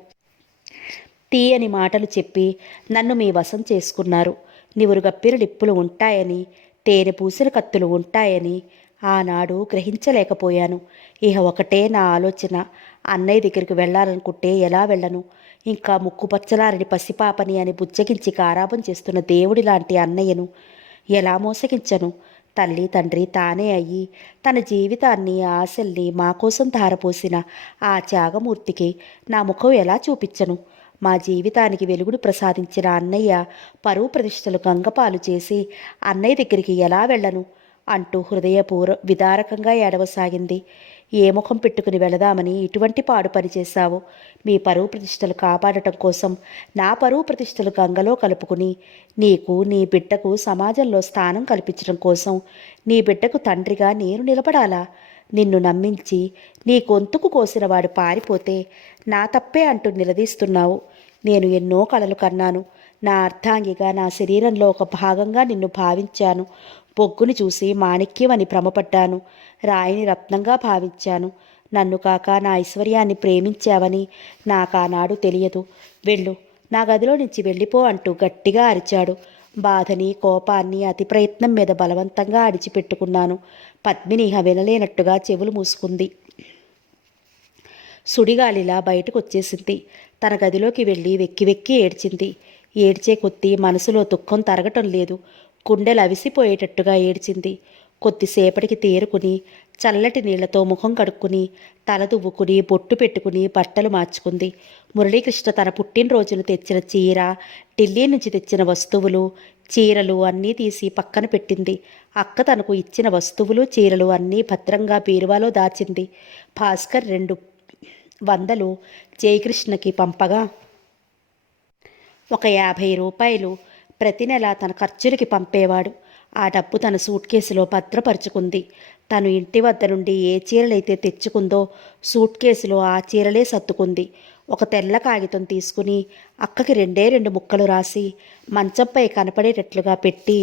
తీయని మాటలు చెప్పి నన్ను మీ వశం చేసుకున్నారు. నివురుగప్పిన లిప్పులు ఉంటాయని, తేనె పూసిన కత్తులు ఉంటాయని ఆనాడు గ్రహించలేకపోయాను. ఇహ ఒకటే నా ఆలోచన. అన్నయ్య దగ్గరికి వెళ్ళాలనుకుంటే ఎలా వెళ్ళను? ఇంకా ముక్కుపచ్చలారని పసిపాపని అని బుజ్జగించి గారాబం చేస్తున్న దేవుడి లాంటి అన్నయ్యను ఎలా మోసగించను? తల్లి తండ్రి తానే అయ్యి తన జీవితాన్ని, ఆశల్ని మా కోసం ధారపోసిన ఆ త్యాగమూర్తికి నా ముఖం ఎలా చూపించను? మా జీవితానికి వెలుగును ప్రసాదించిన అన్నయ్య పరువు ప్రతిష్టలు గంగపాలు చేసి అన్నయ్య దగ్గరికి ఎలా వెళ్ళను అంటూ విదారకంగా ఏడవసాగింది. ఏ ముఖం పెట్టుకుని వెళదామని ఇటువంటి పాడు పని చేశావు? మీ పరువు ప్రతిష్టలు కాపాడటం కోసం నా పరువు ప్రతిష్టలు గంగలో కలుపుకుని నీకు, నీ బిడ్డకు సమాజంలో స్థానం కల్పించడం కోసం నీ బిడ్డకు తండ్రిగా నేను నిలబడాలా? నిన్ను నమ్మించి నీ గొంతుకు కోసిన వాడు పారిపోతే నా తప్పే అంటూ నిలదీస్తున్నావు. నేను ఎన్నో కలలు కన్నాను. నా అర్ధాంగిగా, నా శరీరంలో ఒక భాగంగా నిన్ను భావించాను. బొగ్గుని చూసి మాణిక్యం అని భ్రమపడ్డాను. రాయిని రత్నంగా భావించాను. నన్ను కాక నా ఐశ్వర్యాన్ని ప్రేమించావని నాకానాడు తెలియదు. వెళ్ళు, నా గదిలో నుంచి వెళ్ళిపో అంటూ గట్టిగా అరిచాడు. బాధని, కోపాన్ని అతి ప్రయత్నం మీద బలవంతంగా అడిచిపెట్టుకున్నాను. పద్మిని వినలేనట్టుగా చెవులు మూసుకుంది. సుడిగాలిలా బయటకు వచ్చేసింది. తన గదిలోకి వెళ్ళి వెక్కి వెక్కి ఏడ్చింది. ఏడ్చే కొద్దీ మనసులో దుఃఖం తరగటం లేదు. గుండెలు అవిసిపోయేటట్టుగా ఏడ్చింది. కొద్దిసేపటికి తేరుకుని చల్లటి నీళ్లతో ముఖం కడుక్కుని తల దువ్వుకుని బొట్టు పెట్టుకుని బట్టలు మార్చుకుంది. మురళీకృష్ణ తన పుట్టినరోజును తెచ్చిన చీర, ఢిల్లీ నుంచి తెచ్చిన వస్తువులు, చీరలు అన్నీ తీసి పక్కన పెట్టింది. అక్క తనకు ఇచ్చిన వస్తువులు, చీరలు అన్నీ భద్రంగా బీరువాలో దాచింది. భాస్కర్ 200 జయకృష్ణకి పంపగా ఒక 50 రూపాయలు ప్రతి నెల తన ఖర్చులకి పంపేవాడు. ఆ డబ్బు తన సూట్ కేసులో భద్రపరుచుకుంది. తను ఇంటి వద్ద నుండి ఏ చీరలైతే తెచ్చుకుందో సూట్ కేసులో ఆ చీరలే సర్దుకుంది. ఒక తెల్ల కాగితం తీసుకుని అక్కకి 2 ముక్కలు రాసి మంచంపై కనపడేటట్లుగా పెట్టి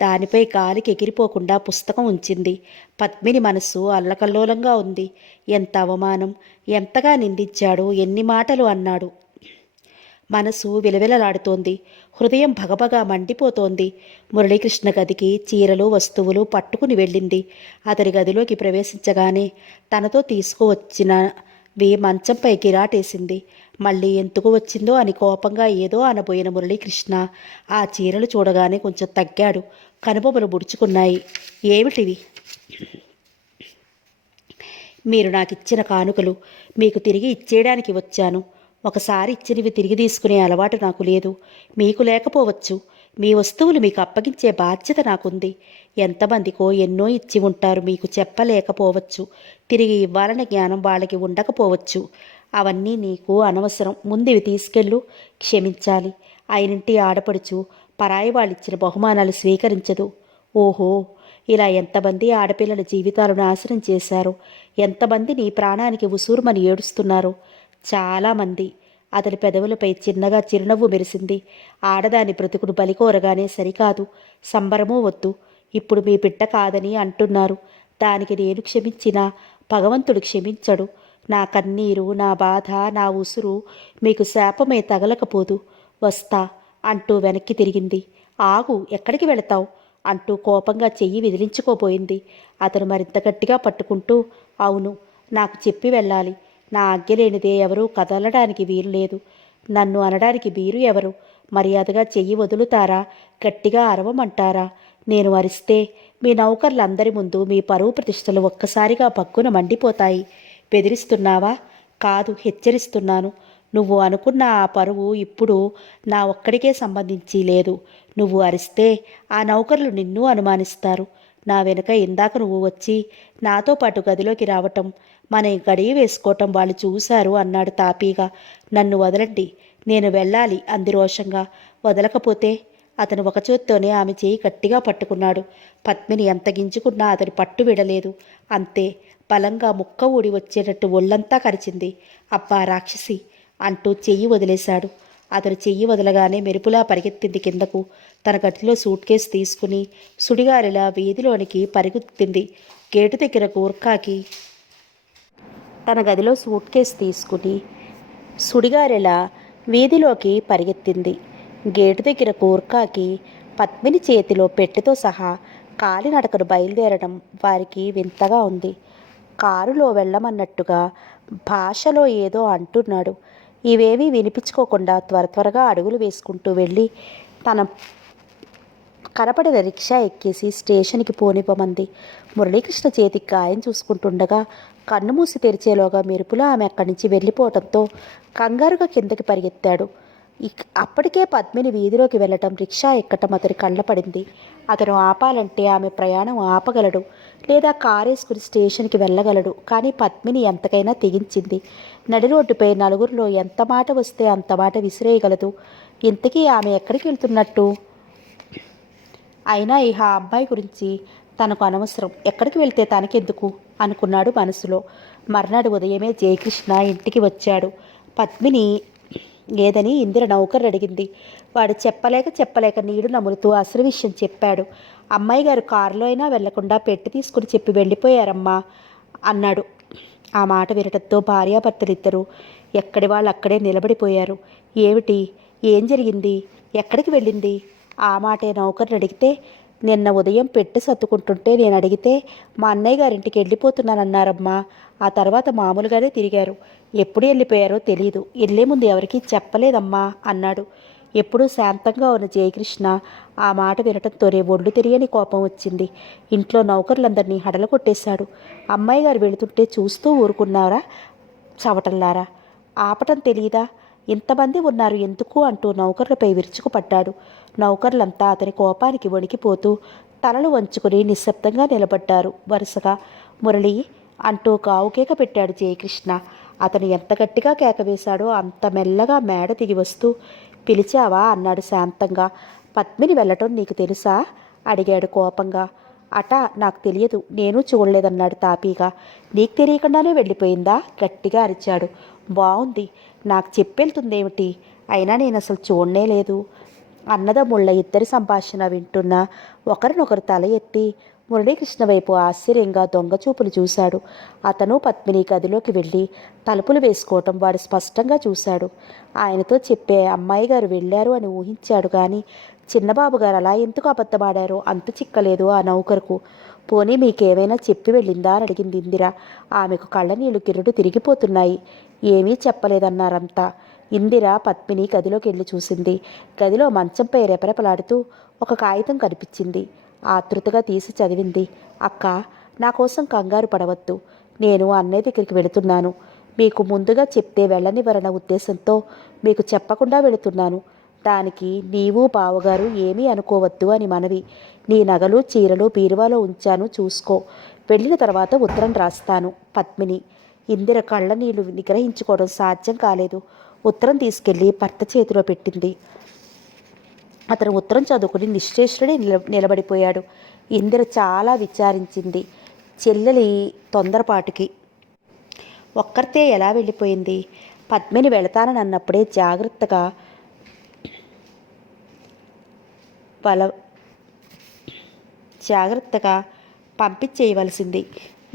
దానిపై గాలికి ఎగిరిపోకుండా పుస్తకం ఉంచింది. పద్మిని మనస్సు అల్లకల్లోలంగా ఉంది. ఎంత అవమానం! ఎంతగా నిందించాడు! ఎన్ని మాటలు అన్నాడు! మనసు విలవిలలాడుతోంది. హృదయం భగభగా మండిపోతోంది. మురళీకృష్ణ గదికి చీరలు, వస్తువులు పట్టుకుని వెళ్ళింది. అతని గదిలోకి ప్రవేశించగానే తనతో తీసుకువచ్చినవి మంచంపై గిరాటేసింది. మళ్ళీ ఎందుకు వచ్చిందో అని కోపంగా ఏదో అనబోయిన మురళీకృష్ణ ఆ చీరలు చూడగానే కొంచెం తగ్గాడు. కనుబొమ్మలు ముడుచుకున్నాయి. ఏమిటివి? మీరు నాకిచ్చిన కానుకలు మీకు తిరిగి ఇచ్చేయడానికి వచ్చాను. ఒకసారి ఇచ్చినవి తిరిగి తీసుకునే అలవాటు నాకు లేదు. మీకు లేకపోవచ్చు. మీ వస్తువులు మీకు అప్పగించే బాధ్యత నాకుంది. ఎంతమందికో ఎన్నో ఇచ్చి ఉంటారు, మీకు చెప్పలేకపోవచ్చు. తిరిగి ఇవ్వాలనే జ్ఞానం వాళ్ళకి ఉండకపోవచ్చు. అవన్నీ నీకు అనవసరం. ముందు ఇవి తీసుకెళ్ళు. క్షమించాలి. ఆయనింటి ఆడపడుచు పరాయి వాళ్ళిచ్చిన బహుమానాలు స్వీకరించదు. ఓహో, ఇలా ఎంతమంది ఆడపిల్లల జీవితాలను నాశనం చేశారు. ఎంతమంది నీ ప్రాణానికి ఉసూరుమని ఏడుస్తున్నారు. చాలామంది. అతని పెదవులపై చిన్నగా చిరునవ్వు మెరిసింది. ఆడదాని బ్రతుకును బలికోరగానే సరికాదు. సంబరమూ వద్దు. ఇప్పుడు మీ బిడ్డ కాదని అంటున్నారు. దానికి నేను క్షమించినా భగవంతుడు క్షమించడు. నా కన్నీరు, నా బాధ, నా ఉసురు మీకు శాపమే తగలకపోదు. వస్తా అంటూ వెనక్కి తిరిగింది. ఆగు, ఎక్కడికి వెళతావు అంటూ కోపంగా చెయ్యి విదిలించుకోబోయింది. అతను మరింత గట్టిగా పట్టుకుంటూ, అవును, నాకు చెప్పి వెళ్ళాలి. నా ఆజ్ఞ లేనిదే ఎవరూ కదలడానికి వీలు లేదు. నన్ను అనడానికి మీరు ఎవరు? మర్యాదగా చెయ్యి వదులుతారా? గట్టిగా అరవమంటారా? నేను అరిస్తే మీ నౌకర్లందరి ముందు మీ పరువు ప్రతిష్టలు ఒక్కసారిగా పక్కున మండిపోతాయి. బెదిరిస్తున్నావా? కాదు, హెచ్చరిస్తున్నాను. నువ్వు అనుకున్న ఆ పరువు ఇప్పుడు నా ఒక్కడికే సంబంధించి లేదు. నువ్వు అరిస్తే ఆ నౌకర్లు నిన్ను అనుమానిస్తారు. నా వెనుక ఇందాక నువ్వు వచ్చి నాతో పాటు గదిలోకి రావటం, మన గడియ వేసుకోవటం వాళ్ళు చూశారు అన్నాడు తాపీగా. నన్ను వదలండి, నేను వెళ్ళాలి అంది రోషంగా. వదలకపోతే? అతను ఒక చేత్తోనే ఆమె చేయి గట్టిగా పట్టుకున్నాడు. పద్మిని ఎంత గింజుకున్నా అతని పట్టు విడలేదు. అంతే, బలంగా ముక్క ఊడి వచ్చేటట్టు ఒళ్ళంతా కరిచింది. అబ్బా రాక్షసి అంటూ చెయ్యి వదిలేశాడు. అతను చెయ్యి వదలగానే మెరుపులా పరిగెత్తింది కిందకు. తన గదిలో సూట్ కేసు తీసుకుని సుడిగాలిలా వీధిలోనికి పరిగెత్తింది. గేటు దగ్గర గూర్ఖాకి తన గదిలో సూట్ కేసు తీసుకుని సుడిగాలిలా వీధిలోకి పరిగెత్తింది. గేటు దగ్గర గూర్ఖాకి పద్మిని చేతిలో పెట్టెతో సహా కాలినడకను బయలుదేరడం వారికి వింతగా ఉంది. కారులో వెళ్ళమన్నట్టుగా భాషలో ఏదో అంటున్నాడు. ఇవేవీ వినిపించుకోకుండా త్వరగా అడుగులు వేసుకుంటూ వెళ్ళి తన కనపడిన రిక్షా ఎక్కేసి స్టేషన్కి పోనివ్వమంది. మురళీకృష్ణ చేతికి గాయం చూసుకుంటుండగా కన్ను మూసి తెరిచేలోగా మెరుపులా ఆమె అక్కడి నుంచి వెళ్ళిపోవడంతో కంగారుగా కిందకి పరిగెత్తాడు. అప్పటికే పద్మిని వీధిలోకి వెళ్ళటం, రిక్షా ఎక్కటం అతని కళ్ళపడింది. అతను ఆపాలంటే ఆమె ప్రయాణం ఆపగలడు, లేదా కారేసుకుని స్టేషన్కి వెళ్ళగలడు. కానీ పద్మిని ఎంతకైనా తెగించింది. నడి రోడ్డుపై నలుగురిలో ఎంత మాట వస్తే అంత మాట విసిరేయగలదు. ఇంతకీ ఆమె ఎక్కడికి వెళ్తున్నట్టు? అయినా ఇహ ఆ అబ్బాయి గురించి తనకు అనవసరం. ఎక్కడికి వెళ్తే తనకెందుకు అనుకున్నాడు మనసులో. మర్నాడు ఉదయమే జయకృష్ణ ఇంటికి వచ్చాడు. పద్మిని ఏదని ఇందిర నౌకర్ అడిగింది. వాడు చెప్పలేక నీడు నములుతూ అసలు విషయం చెప్పాడు. అమ్మాయి గారు కారులో అయినా వెళ్లకుండా పెట్టి తీసుకుని చెప్పి వెళ్ళిపోయారమ్మా అన్నాడు. ఆ మాట వినటంతో భార్యాభర్తలిద్దరూ ఎక్కడి వాళ్ళు అక్కడే నిలబడిపోయారు. ఏమిటి? ఏం జరిగింది? ఎక్కడికి వెళ్ళింది? ఆ మాటే నౌకర్ని అడిగితే నిన్న ఉదయం పెట్టి సర్దుకుంటుంటే నేను అడిగితే మా అన్నయ్య గారింటికి వెళ్ళిపోతున్నానన్నారమ్మా. ఆ తర్వాత మామూలుగానే తిరిగారు. ఎప్పుడు వెళ్ళిపోయారో తెలీదు. వెళ్ళే ముందు ఎవరికీ చెప్పలేదమ్మా అన్నాడు. ఎప్పుడూ శాంతంగా ఉన్న జయకృష్ణ ఆ మాట వినటంతోనే ఒళ్ళు తెలియని కోపం వచ్చింది. ఇంట్లో నౌకర్లందరినీ హడలగొట్టేశాడు. అమ్మాయి గారు వెళుతుంటే చూస్తూ ఊరుకున్నారా చవటల్లారా? ఆపటం తెలీదా? ఇంతమంది ఉన్నారు ఎందుకు అంటూ నౌకర్లపై విరుచుకుపడ్డాడు. నౌకర్లంతా అతని కోపానికి వణికిపోతూ తలలు వంచుకుని నిశ్శబ్దంగా నిలబడ్డారు. వరుసగా మురళి అంటూ గావుకేక పెట్టాడు జయకృష్ణ. అతను ఎంత గట్టిగా కేక వేశాడో అంత మెల్లగా మేడ దిగి వస్తూ పిలిచావా అన్నాడు శాంతంగా. పద్మిని వెళ్ళటం నీకు తెలుసా అడిగాడు కోపంగా. అట నాకు తెలియదు, నేను చూడలేదన్నాడు తాపీగా. నీకు తెలియకుండానే వెళ్ళిపోయిందా గట్టిగా అరిచాడు. బాగుంది, నాకు చెప్పెళ్తుందేమిటి? అయినా నేను అసలు చూడనే లేదు. అన్నదమ్ముళ్ళ ఇద్దరి సంభాషణ వింటున్నా ఒకరినొకరు తల ఎత్తి మురళీకృష్ణ వైపు ఆశ్చర్యంగా దొంగచూపులు చూశాడు. అతను పద్మిని గదిలోకి వెళ్ళి తలుపులు వేసుకోవటం వాడు స్పష్టంగా చూశాడు. ఆయనతో చెప్పే అమ్మాయి గారు వెళ్ళారు అని ఊహించాడు కానీ చిన్నబాబు గారు అలా ఎందుకు అబద్ధమాడారో అంత చిక్కలేదు ఆ నౌకరుకు. పోనీ మీకేమైనా చెప్పి వెళ్ళిందా అని అడిగింది ఇందిర. ఆమెకు కళ్ళనీళ్లు కిరుడు తిరిగిపోతున్నాయి. ఏమీ చెప్పలేదన్నారంతా. ఇందిర పద్మిని గదిలోకి వెళ్ళి చూసింది. గదిలో మంచంపై రెపరెపలాడుతూ ఒక కాగితం కనిపించింది. ఆతృతగా తీసి చదివింది. అక్క, నా కోసం కంగారు పడవద్దు. నేను అన్నయ్య దగ్గరికి వెళుతున్నాను. మీకు ముందుగా చెప్తే వెళ్ళనివ్వరన్న ఉద్దేశంతో మీకు చెప్పకుండా వెళుతున్నాను. దానికి నీవు బావగారు ఏమీ అనుకోవద్దు అని మనవి. నీ నగలు చీరలు బీరువాలో ఉంచాను, చూసుకో. వెళ్ళిన తర్వాత ఉత్తరం రాస్తాను. పద్మిని. ఇందిర కళ్ళ నీళ్లు నిగ్రహించుకోవడం సాధ్యం కాలేదు. ఉత్తరం తీసుకెళ్లి భర్త చేతిలో పెట్టింది. అతను ఉత్తరం చదువుకుని నిశ్చేష్టుడే నిలబడిపోయాడు. ఇందిర చాలా విచారించింది. చెల్లెలి తొందరపాటుకి ఒక్కరితే ఎలా వెళ్ళిపోయింది? పద్మిని వెళతానని అన్నప్పుడే జాగ్రత్తగా పంపించేయవలసింది.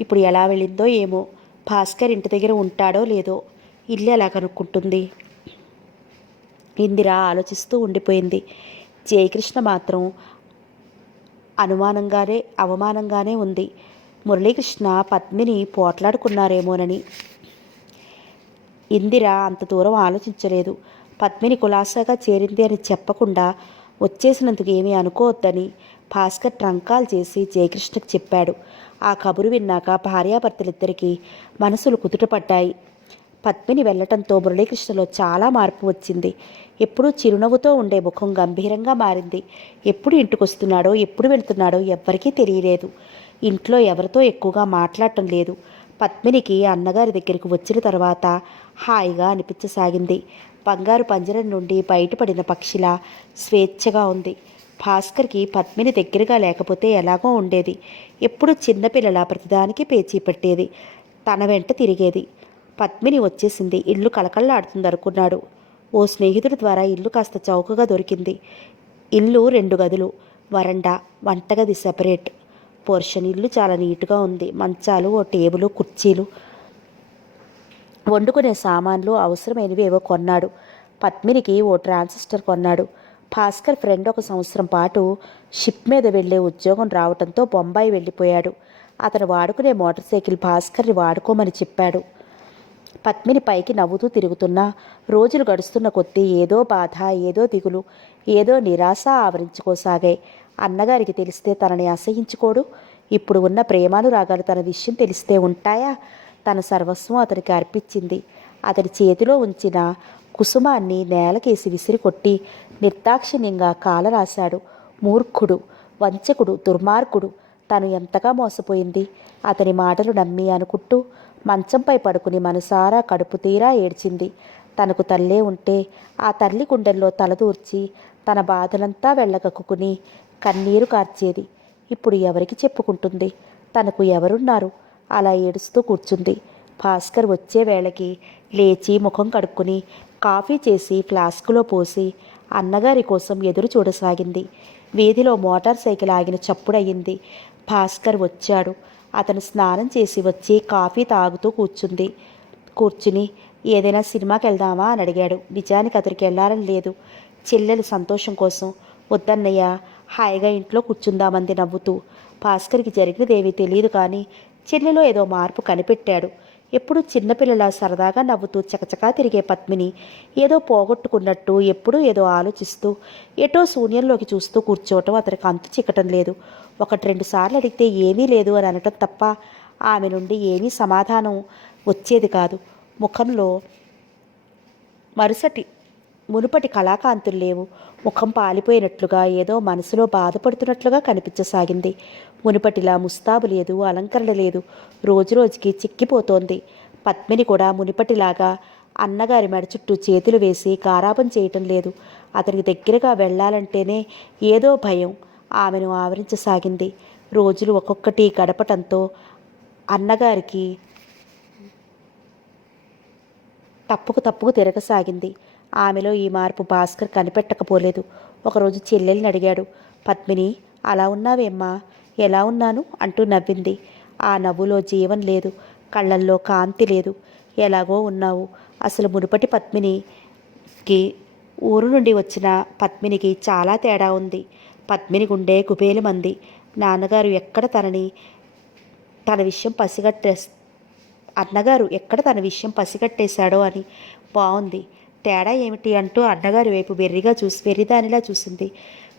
ఇప్పుడు ఎలా వెళ్ళిందో ఏమో. భాస్కర్ ఇంటి దగ్గర ఉంటాడో లేదో. ఇల్లు ఎలా కనుక్కుంటుంది? ఇందిర ఆలోచిస్తూ ఉండిపోయింది. జయకృష్ణ మాత్రం అవమానంగానే ఉంది. మురళీకృష్ణ పద్మిని పోట్లాడుకున్నారేమోనని. ఇందిర అంత దూరం ఆలోచించలేదు. పద్మిని కులాసాగా చేరింది అని చెప్పకుండా వచ్చేసినందుకు ఏమీ అనుకోవద్దని భాస్కర్ ట్రంకాలు చేసి జయకృష్ణకు చెప్పాడు. ఆ కబురు విన్నాక భార్యాభర్తలిద్దరికీ మనసులు కుదుటపడ్డాయి. పద్మిని వెళ్ళటంతో మురళీకృష్ణలో చాలా మార్పు వచ్చింది. ఎప్పుడూ చిరునవ్వుతో ఉండే ముఖం గంభీరంగా మారింది. ఎప్పుడు ఇంటికొస్తున్నాడో ఎప్పుడు వెళ్తున్నాడో ఎవ్వరికీ తెలియలేదు. ఇంట్లో ఎవరితో ఎక్కువగా మాట్లాడటం లేదు. పద్మినికి అన్నగారి దగ్గరికి వచ్చిన తర్వాత హాయిగా అనిపించసాగింది. బంగారు పంజరం నుండి బయటపడిన పక్షిలా స్వేచ్ఛగా ఉంది. భాస్కర్కి పద్మిని దగ్గరగా లేకపోతే ఎలాగో ఉండేది. ఎప్పుడు చిన్నపిల్లల ప్రతిదానికి పేచీ పట్టేది. తన వెంట తిరిగేది. పద్మిని వచ్చేసింది. ఇల్లు కళకళలాడుతుంది అనుకున్నాడు. ఓ స్నేహితుడి ద్వారా ఇల్లు కాస్త చౌకగా దొరికింది. ఇల్లు 2 గదులు, వరండా, వంటగది సెపరేట్ పోర్షన్. ఇల్లు చాలా నీట్గా ఉంది. మంచాలు, ఓ టేబుల్, కుర్చీలు, వండుకునే సామాన్లు, అవసరమైనవి ఏవో కొన్నాడు. పద్మినికి ఓ ట్రాన్సిస్టర్ కొన్నాడు. భాస్కర్ ఫ్రెండ్ 1 సంవత్సరం పాటు షిప్ మీద వెళ్లే ఉద్యోగం రావడంతో బొంబాయి వెళ్ళిపోయాడు. అతను వాడుకునే మోటార్ సైకిల్ భాస్కర్ని వాడుకోమని చెప్పాడు. పద్మిని పైకి నవ్వుతూ తిరుగుతున్నా రోజులు గడుస్తున్న కొద్దీ ఏదో బాధ, ఏదో దిగులు, ఏదో నిరాశ ఆవరించుకోసాగాయి. అన్నగారికి తెలిస్తే తనని అసహించుకోడు. ఇప్పుడు ఉన్న ప్రేమానురాగాలు తన విషయం తెలిస్తే ఉంటాయా? తన సర్వస్వం అతనికి అర్పించింది. అతని చేతిలో ఉంచిన కుసుమాన్ని నేలకేసి విసిరికొట్టి నిర్దాక్షిణ్యంగా కాలరాశాడు. మూర్ఖుడు, వంచకుడు, దుర్మార్గుడు. తను ఎంతగా మోసపోయింది. అతని మాటలు నమ్మి అనుకుంటూ మంచంపై పడుకుని మనసారా కడుపు తీరా ఏడ్చింది. తనకు తల్లే ఉంటే ఆ తల్లి గుండెల్లో తలదూర్చి తన బాధలంతా వెళ్ళగక్కుని కన్నీరు కార్చేది. ఇప్పుడు ఎవరికి చెప్పుకుంటుంది? తనకు ఎవరున్నారు? అలా ఏడుస్తూ కూర్చుంది. భాస్కర్ వచ్చే వేళకి లేచి ముఖం కడుక్కుని కాఫీ చేసి ఫ్లాస్కులో పోసి అన్నగారి కోసం ఎదురు చూడసాగింది. వీధిలో మోటార్ సైకిల్ ఆగిన చప్పుడయ్యింది. భాస్కర్ వచ్చాడు. అతను స్నానం చేసి వచ్చి కాఫీ తాగుతూ కూర్చుని ఏదైనా సినిమాకి వెళ్దామా అని అడిగాడు. నిజానికి అతనికి వెళ్ళాలని లేదు. చెల్లెలు సంతోషం కోసం. వద్దన్నయ్య, హాయిగా ఇంట్లో కూర్చుందామంది నవ్వుతూ. భాస్కర్కి జరిగినదేమీ తెలియదు, కానీ చెల్లెలో ఏదో మార్పు కనిపెట్టాడు. ఎప్పుడూ చిన్నపిల్లలా సరదాగా నవ్వుతూ చకచకా తిరిగే పద్మిని ఏదో పోగొట్టుకున్నట్టు ఎప్పుడూ ఏదో ఆలోచిస్తూ ఎటో శూన్యంలోకి చూస్తూ కూర్చోవటం అతనికి అంతు చిక్కటం లేదు. ఒకటి రెండు సార్లు అడిగితే ఏమీ లేదు అని అనటం తప్ప ఆమె నుండి ఏమీ సమాధానం వచ్చేది కాదు. ముఖంలో మునుపటి కళాకాంతులు లేవు. ముఖం పాలిపోయినట్లుగా, ఏదో మనసులో బాధపడుతున్నట్లుగా కనిపించసాగింది. మునుపటిలా ముస్తాబు లేదు, అలంకరణ లేదు. రోజురోజుకి చిక్కిపోతోంది. పద్మిని కూడా మునుపటిలాగా అన్నగారి మెడ చుట్టూ చేతులు వేసి గారాబం చేయటం లేదు. అతనికి దగ్గరగా వెళ్ళాలంటేనే ఏదో భయం ఆమెను ఆవరించసాగింది. రోజులు ఒక్కొక్కటి గడపటంతో అన్నగారికి తప్పుకు తిరగసాగింది. ఆమెలో ఈ మార్పు భాస్కర్ కనిపెట్టకపోలేదు. ఒకరోజు చెల్లెల్ని అడిగాడు. పద్మిని, అలా ఉన్నావేమ్మా? ఎలా ఉన్నాను అంటూ నవ్వింది. ఆ నవ్వులో జీవం లేదు, కళ్ళల్లో కాంతి లేదు. ఎలాగో ఉన్నావు. అసలు మునుపటి పద్మినికి, ఊరు నుండి వచ్చిన పద్మినికి చాలా తేడా ఉంది. పద్మిని గుండె కుబేలమంది. నాన్నగారు ఎక్కడ తన విషయం అన్నగారు ఎక్కడ తన విషయం పసిగట్టేశాడో అని. బాగుంది. తేడా ఏమిటి అంటూ అన్నగారి వైపు వెర్రిదానిలా చూసింది.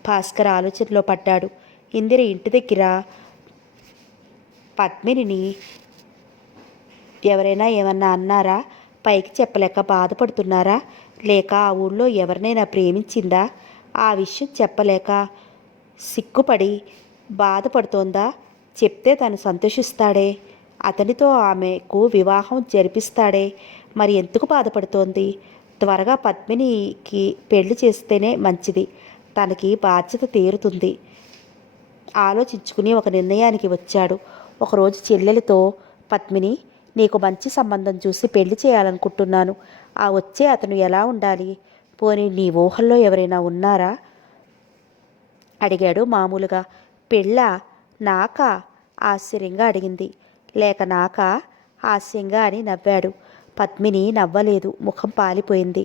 భాస్కర్ ఆలోచనలో పడ్డాడు. ఇందిర ఇంటి దగ్గర పద్మినిని ఎవరైనా ఏమన్నా అన్నారా? పైకి చెప్పలేక బాధపడుతున్నారా? లేక ఆ ఊళ్ళో ఎవరినైనా ప్రేమించిందా? ఆ విషయం చెప్పలేక సిగ్గుపడి బాధపడుతోందా? చెప్తే తను సంతోషిస్తాడే. అతనితో ఆమెకు వివాహం జరిపిస్తాడే. మరి ఎందుకు బాధపడుతోంది? త్వరగా పద్మినికి పెళ్లి చేస్తేనే మంచిది. తనకి బాధ్యత తీరుతుంది. ఆలోచించుకుని ఒక నిర్ణయానికి వచ్చాడు. ఒకరోజు చెల్లెలితో, పద్మిని, నీకు మంచి సంబంధం చూసి పెళ్లి చేయాలనుకుంటున్నాను. ఆ వచ్చే అతను ఎలా ఉండాలి? పోనీ నీ ఊహల్లో ఎవరైనా ఉన్నారా అడిగాడు మామూలుగా. పెళ్ళా? నాకా? ఆశ్చర్యంగా అడిగింది. లేక నాకా? హాస్యంగా అని నవ్వాడు. పద్మిని నవ్వలేదు, ముఖం పాలిపోయింది.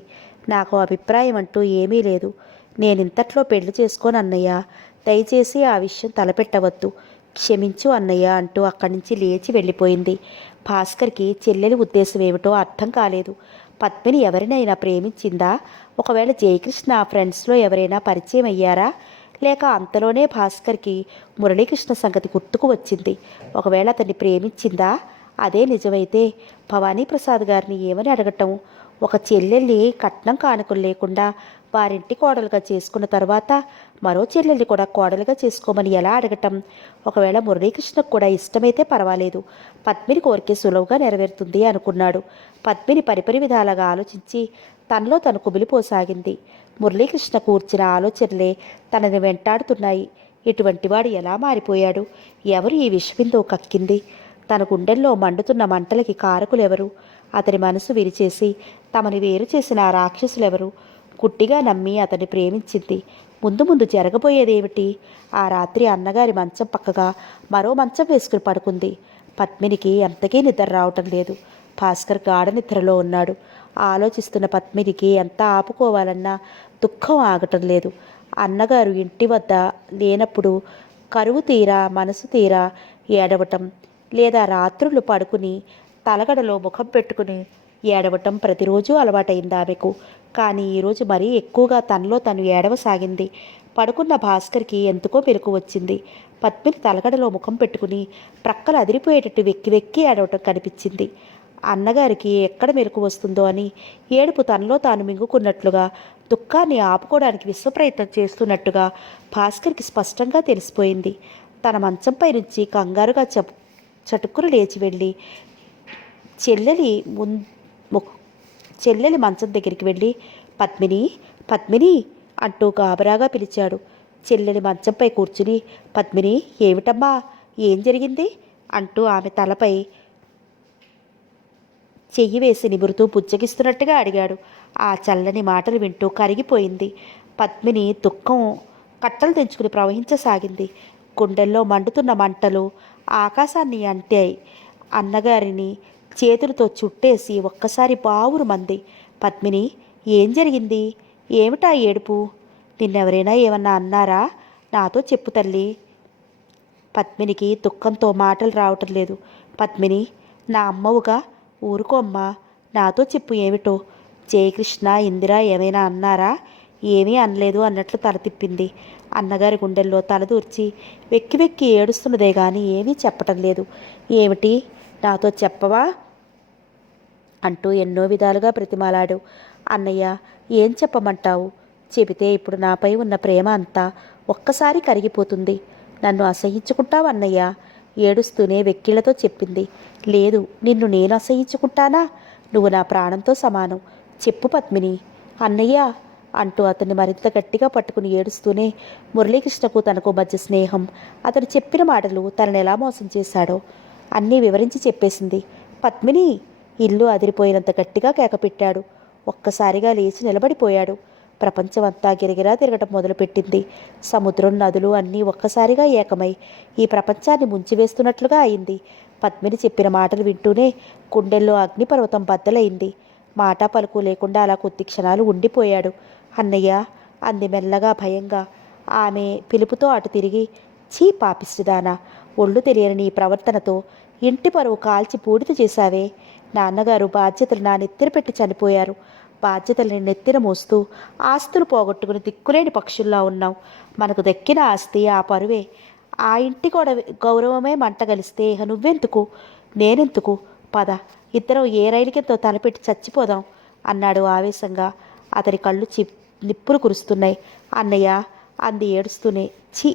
నాకు అభిప్రాయం అంటూ ఏమీ లేదు. నేనింతట్లో పెళ్లి చేసుకోను అన్నయ్య. దయచేసి ఆ విషయం తలపెట్టవద్దు. క్షమించు అన్నయ్య అంటూ అక్కడి నుంచి లేచి వెళ్ళిపోయింది. భాస్కర్కి చెల్లెలి ఉద్దేశం ఏమిటో అర్థం కాలేదు. పద్మిని ఎవరినైనా ప్రేమించిందా? ఒకవేళ జయకృష్ణ ఫ్రెండ్స్లో ఎవరైనా పరిచయం అయ్యారా? లేక అంతలోనే భాస్కర్కి మురళీకృష్ణ సంగతి గుర్తుకు వచ్చింది. ఒకవేళ అతన్ని ప్రేమించిందా? అదే నిజమైతే భవానీ ప్రసాద్ గారిని ఏమని అడగటం? ఒక చెల్లెల్ని కట్నం కానుకలు లేకుండా వారింటి కోడలుగా చేసుకున్న తర్వాత మరో చెల్లెల్ని కూడా కోడలుగా చేసుకోమని ఎలా అడగటం? ఒకవేళ మురళీకృష్ణకు కూడా ఇష్టమైతే పర్వాలేదు, పద్మిని కోరికే సులువుగా నెరవేరుతుంది అనుకున్నాడు. పద్మిని పరిపరి విధాలుగా ఆలోచించి తనలో తను కుమిలిపోసాగింది. మురళీకృష్ణ కూర్చిన ఆలోచనలే తనని వెంటాడుతున్నాయి. ఇటువంటివాడు ఎలా మారిపోయాడు? ఎవరు ఈ విషబిందువు కక్కింది? తన గుండెల్లో మండుతున్న మంటలకి కారకులెవరు? అతని మనసు విరిచేసి తమని వేరు చేసిన ఆ రాక్షసులెవరు? గుడ్డిగా నమ్మి అతన్ని ప్రేమించింది. ముందు ముందు జరగబోయేదేమిటి? ఆ రాత్రి అన్నగారి మంచం పక్కగా మరో మంచం వేసుకుని పడుకుంది. పద్మినికి ఎంతకీ నిద్ర రావటం లేదు. భాస్కర్ గాఢ నిద్రలో ఉన్నాడు. ఆలోచిస్తున్న పద్మినికి ఎంత ఆపుకోవాలన్నా దుఃఖం ఆగటం లేదు. అన్నగారు ఇంటి వద్ద లేనప్పుడు కరువు తీరా మనసు తీరా ఏడవటం, లేదా రాత్రులు పడుకుని తలగడలో ముఖం పెట్టుకుని ఏడవటం ప్రతిరోజు అలవాటైంది ఆమెకు. కానీ ఈరోజు మరీ ఎక్కువగా తనలో తను ఏడవసాగింది. పడుకున్న భాస్కర్కి ఎందుకో మెలకు వచ్చింది. పద్మిని తలగడలో ముఖం పెట్టుకుని ప్రక్కలు అదిరిపోయేటట్టు వెక్కి వెక్కి ఏడవటం కనిపించింది. అన్నగారికి ఎక్కడ మెలకు వస్తుందో అని ఏడుపు తనలో తాను మింగుకున్నట్లుగా, దుఃఖాన్ని ఆపుకోవడానికి విశ్వప్రయత్నం చేస్తున్నట్టుగా భాస్కర్కి స్పష్టంగా తెలిసిపోయింది. తన మంచంపై నుంచి కంగారుగా చటుక్కున లేచి వెళ్ళి చెల్లెలి మంచం దగ్గరికి వెళ్ళి పద్మిని, పద్మిని అంటూ గాబరాగా పిలిచాడు. చెల్లెలి మంచంపై కూర్చుని, పద్మిని, ఏమిటమ్మా, ఏం జరిగింది అంటూ ఆమె తలపై చెయ్యి వేసి నిమురుతూ బుజ్జగిస్తున్నట్టుగా అడిగాడు. ఆ చల్లని మాటలు వింటూ కరిగిపోయింది. పద్మిని దుఃఖం కట్టలు తెంచుకుని ప్రవహించసాగింది. గుండెల్లో మండుతున్న మంటలు ఆకాశాన్ని అంటాయి. అన్నగారిని చేతులతో చుట్టేసి ఒక్కసారి బావురు మంది. పద్మిని, ఏం జరిగింది? ఏమిటా ఏడుపు? నిన్నెవరైనా ఏమన్నా అన్నారా నాతో చెప్పు తల్లి. పద్మినికి దుఃఖంతో మాటలు రావటం లేదు. పద్మిని, నా అమ్మవుగా, ఊరుకో అమ్మా, నాతో చెప్పు ఏమిటో. జయకృష్ణ, ఇందిర ఏమైనా అన్నారా? ఏమీ అనలేదు అన్నట్లు తల తిప్పింది. అన్నగారి గుండెల్లో తలదూర్చి వెక్కి వెక్కి ఏడుస్తున్నదే గాని ఏమీ చెప్పటం లేదు. ఏమిటి, నాతో చెప్పవా అంటూ ఎన్నో విధాలుగా బ్రతిమాలాడు. అన్నయ్య, ఏం చెప్పమంటావు? చెబితే ఇప్పుడు నాపై ఉన్న ప్రేమ అంతా ఒక్కసారి కరిగిపోతుంది. నన్ను అసహించుకుంటావు అన్నయ్య, ఏడుస్తూనే వెక్కిళ్లతో చెప్పింది. లేదు, నిన్ను నేను అసహించుకుంటానా? నువ్వు నా ప్రాణంతో సమానం. చెప్పు పద్మిని. అన్నయ్య అంటూ అతన్ని మరింత గట్టిగా పట్టుకుని ఏడుస్తూనే మురళీకృష్ణకు తనకు మధ్య స్నేహం, అతను చెప్పిన మాటలు తనను ఎలా మోసం చేశాడో అన్నీ వివరించి చెప్పేసింది. పద్మిని! ఇల్లు అదిరిపోయినంత గట్టిగా కేకపెట్టాడు. ఒక్కసారిగా లేచి నిలబడిపోయాడు. ప్రపంచమంతా గిరగిరా తిరగటం మొదలుపెట్టింది. సముద్రం, నదులు అన్నీ ఒక్కసారిగా ఏకమై ఈ ప్రపంచాన్ని ముంచివేస్తున్నట్లుగా అయింది. పద్మిని చెప్పిన మాటలు వింటూనే గుండెల్లో అగ్నిపర్వతం బద్దలైంది. మాట పలుకు లేకుండా అలా కొద్ది క్షణాలు ఉండిపోయాడు. అన్నయ్య అంది మెల్లగా, భయంగా. ఆమె పిలుపుతో అటు తిరిగి, చీ పాపిష్టిదానా, ఒళ్ళు తెలియని నీ ప్రవర్తనతో ఇంటి పరువు కాల్చి బూడిద చేశావే. నాన్నగారు బాధ్యతలు నా నెత్తిన పెట్టి చనిపోయారు. బాధ్యతల్ని నెత్తిన మోస్తూ ఆస్తులు పోగొట్టుకుని దిక్కులేని పక్షుల్లా ఉన్నావు. మనకు దక్కిన ఆస్తి ఆ పరువే. ఆ ఇంటి గౌరవమే మంటగలిస్తే ఇక నువ్వెందుకు, నేనెందుకు? పద, ఇద్దరం ఏ రైలుకెంతో తలపెట్టి చచ్చిపోదాం అన్నాడు ఆవేశంగా. అతని కళ్ళు నిప్పులు కురుస్తున్నాయి. అన్నయ్య అంది ఏడుస్తూనే. ఛీ,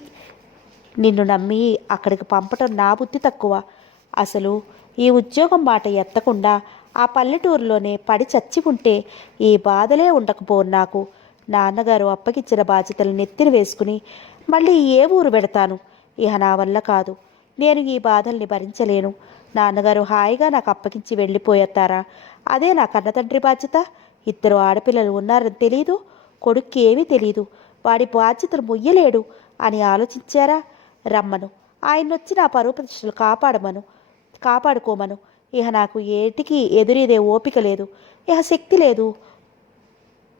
నిన్ను నమ్మి అక్కడికి పంపటం నా బుద్ధి తక్కువ. అసలు ఈ ఉద్యోగం మాట ఎత్తకుండా ఆ పల్లెటూరులోనే పడి చచ్చి ఉంటే ఈ బాధలే ఉండకపోను నాకు. నాన్నగారు అప్పగిచ్చిన బాధ్యతలు నెత్తిన వేసుకుని మళ్ళీ ఏ ఊరు పెడతాను? ఇహ నా వల్ల కాదు. నేను ఈ బాధల్ని భరించలేను. నాన్నగారు హాయిగా నాకు అప్పగించి వెళ్ళిపోతారా? అదే నా కన్నతండ్రి బాధ్యత. ఇద్దరు ఆడపిల్లలు ఉన్నారని తెలీదు, కొడుక్కి ఏమీ తెలీదు, వాడి బాధ్యతలు మొయ్యలేడు అని ఆలోచించారా? రమ్మను, ఆయన్నొచ్చి నా పరువు ప్రతిష్టలు కాపాడుకోమను. ఇహ నాకు ఏటికి ఎదురీదే ఓపిక లేదు, ఇహ శక్తి లేదు,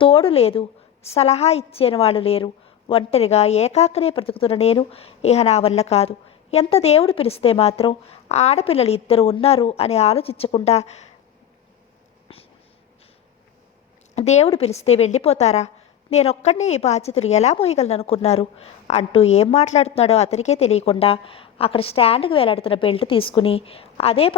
తోడు లేదు, సలహా ఇచ్చేన వాళ్ళు లేరు. ఒంటరిగా ఏకాకనే బ్రతుకుతున్న నేను ఇహ నా వల్ల కాదు. ఎంత దేవుడు పిలిస్తే మాత్రం ఆడపిల్లలు ఇద్దరు ఉన్నారు అని ఆలోచించకుండా దేవుడు పిలిస్తే వెళ్ళిపోతారా? నేనొక్కడినే ఈ బాధ్యతలు ఎలా మోయగలను అనుకున్నారు అంటూ ఏం మాట్లాడుతున్నాడో అతనికే తెలియకుండా అక్కడ స్టాండ్కి వేలాడుతున్న బెల్ట్ తీసుకుని అదే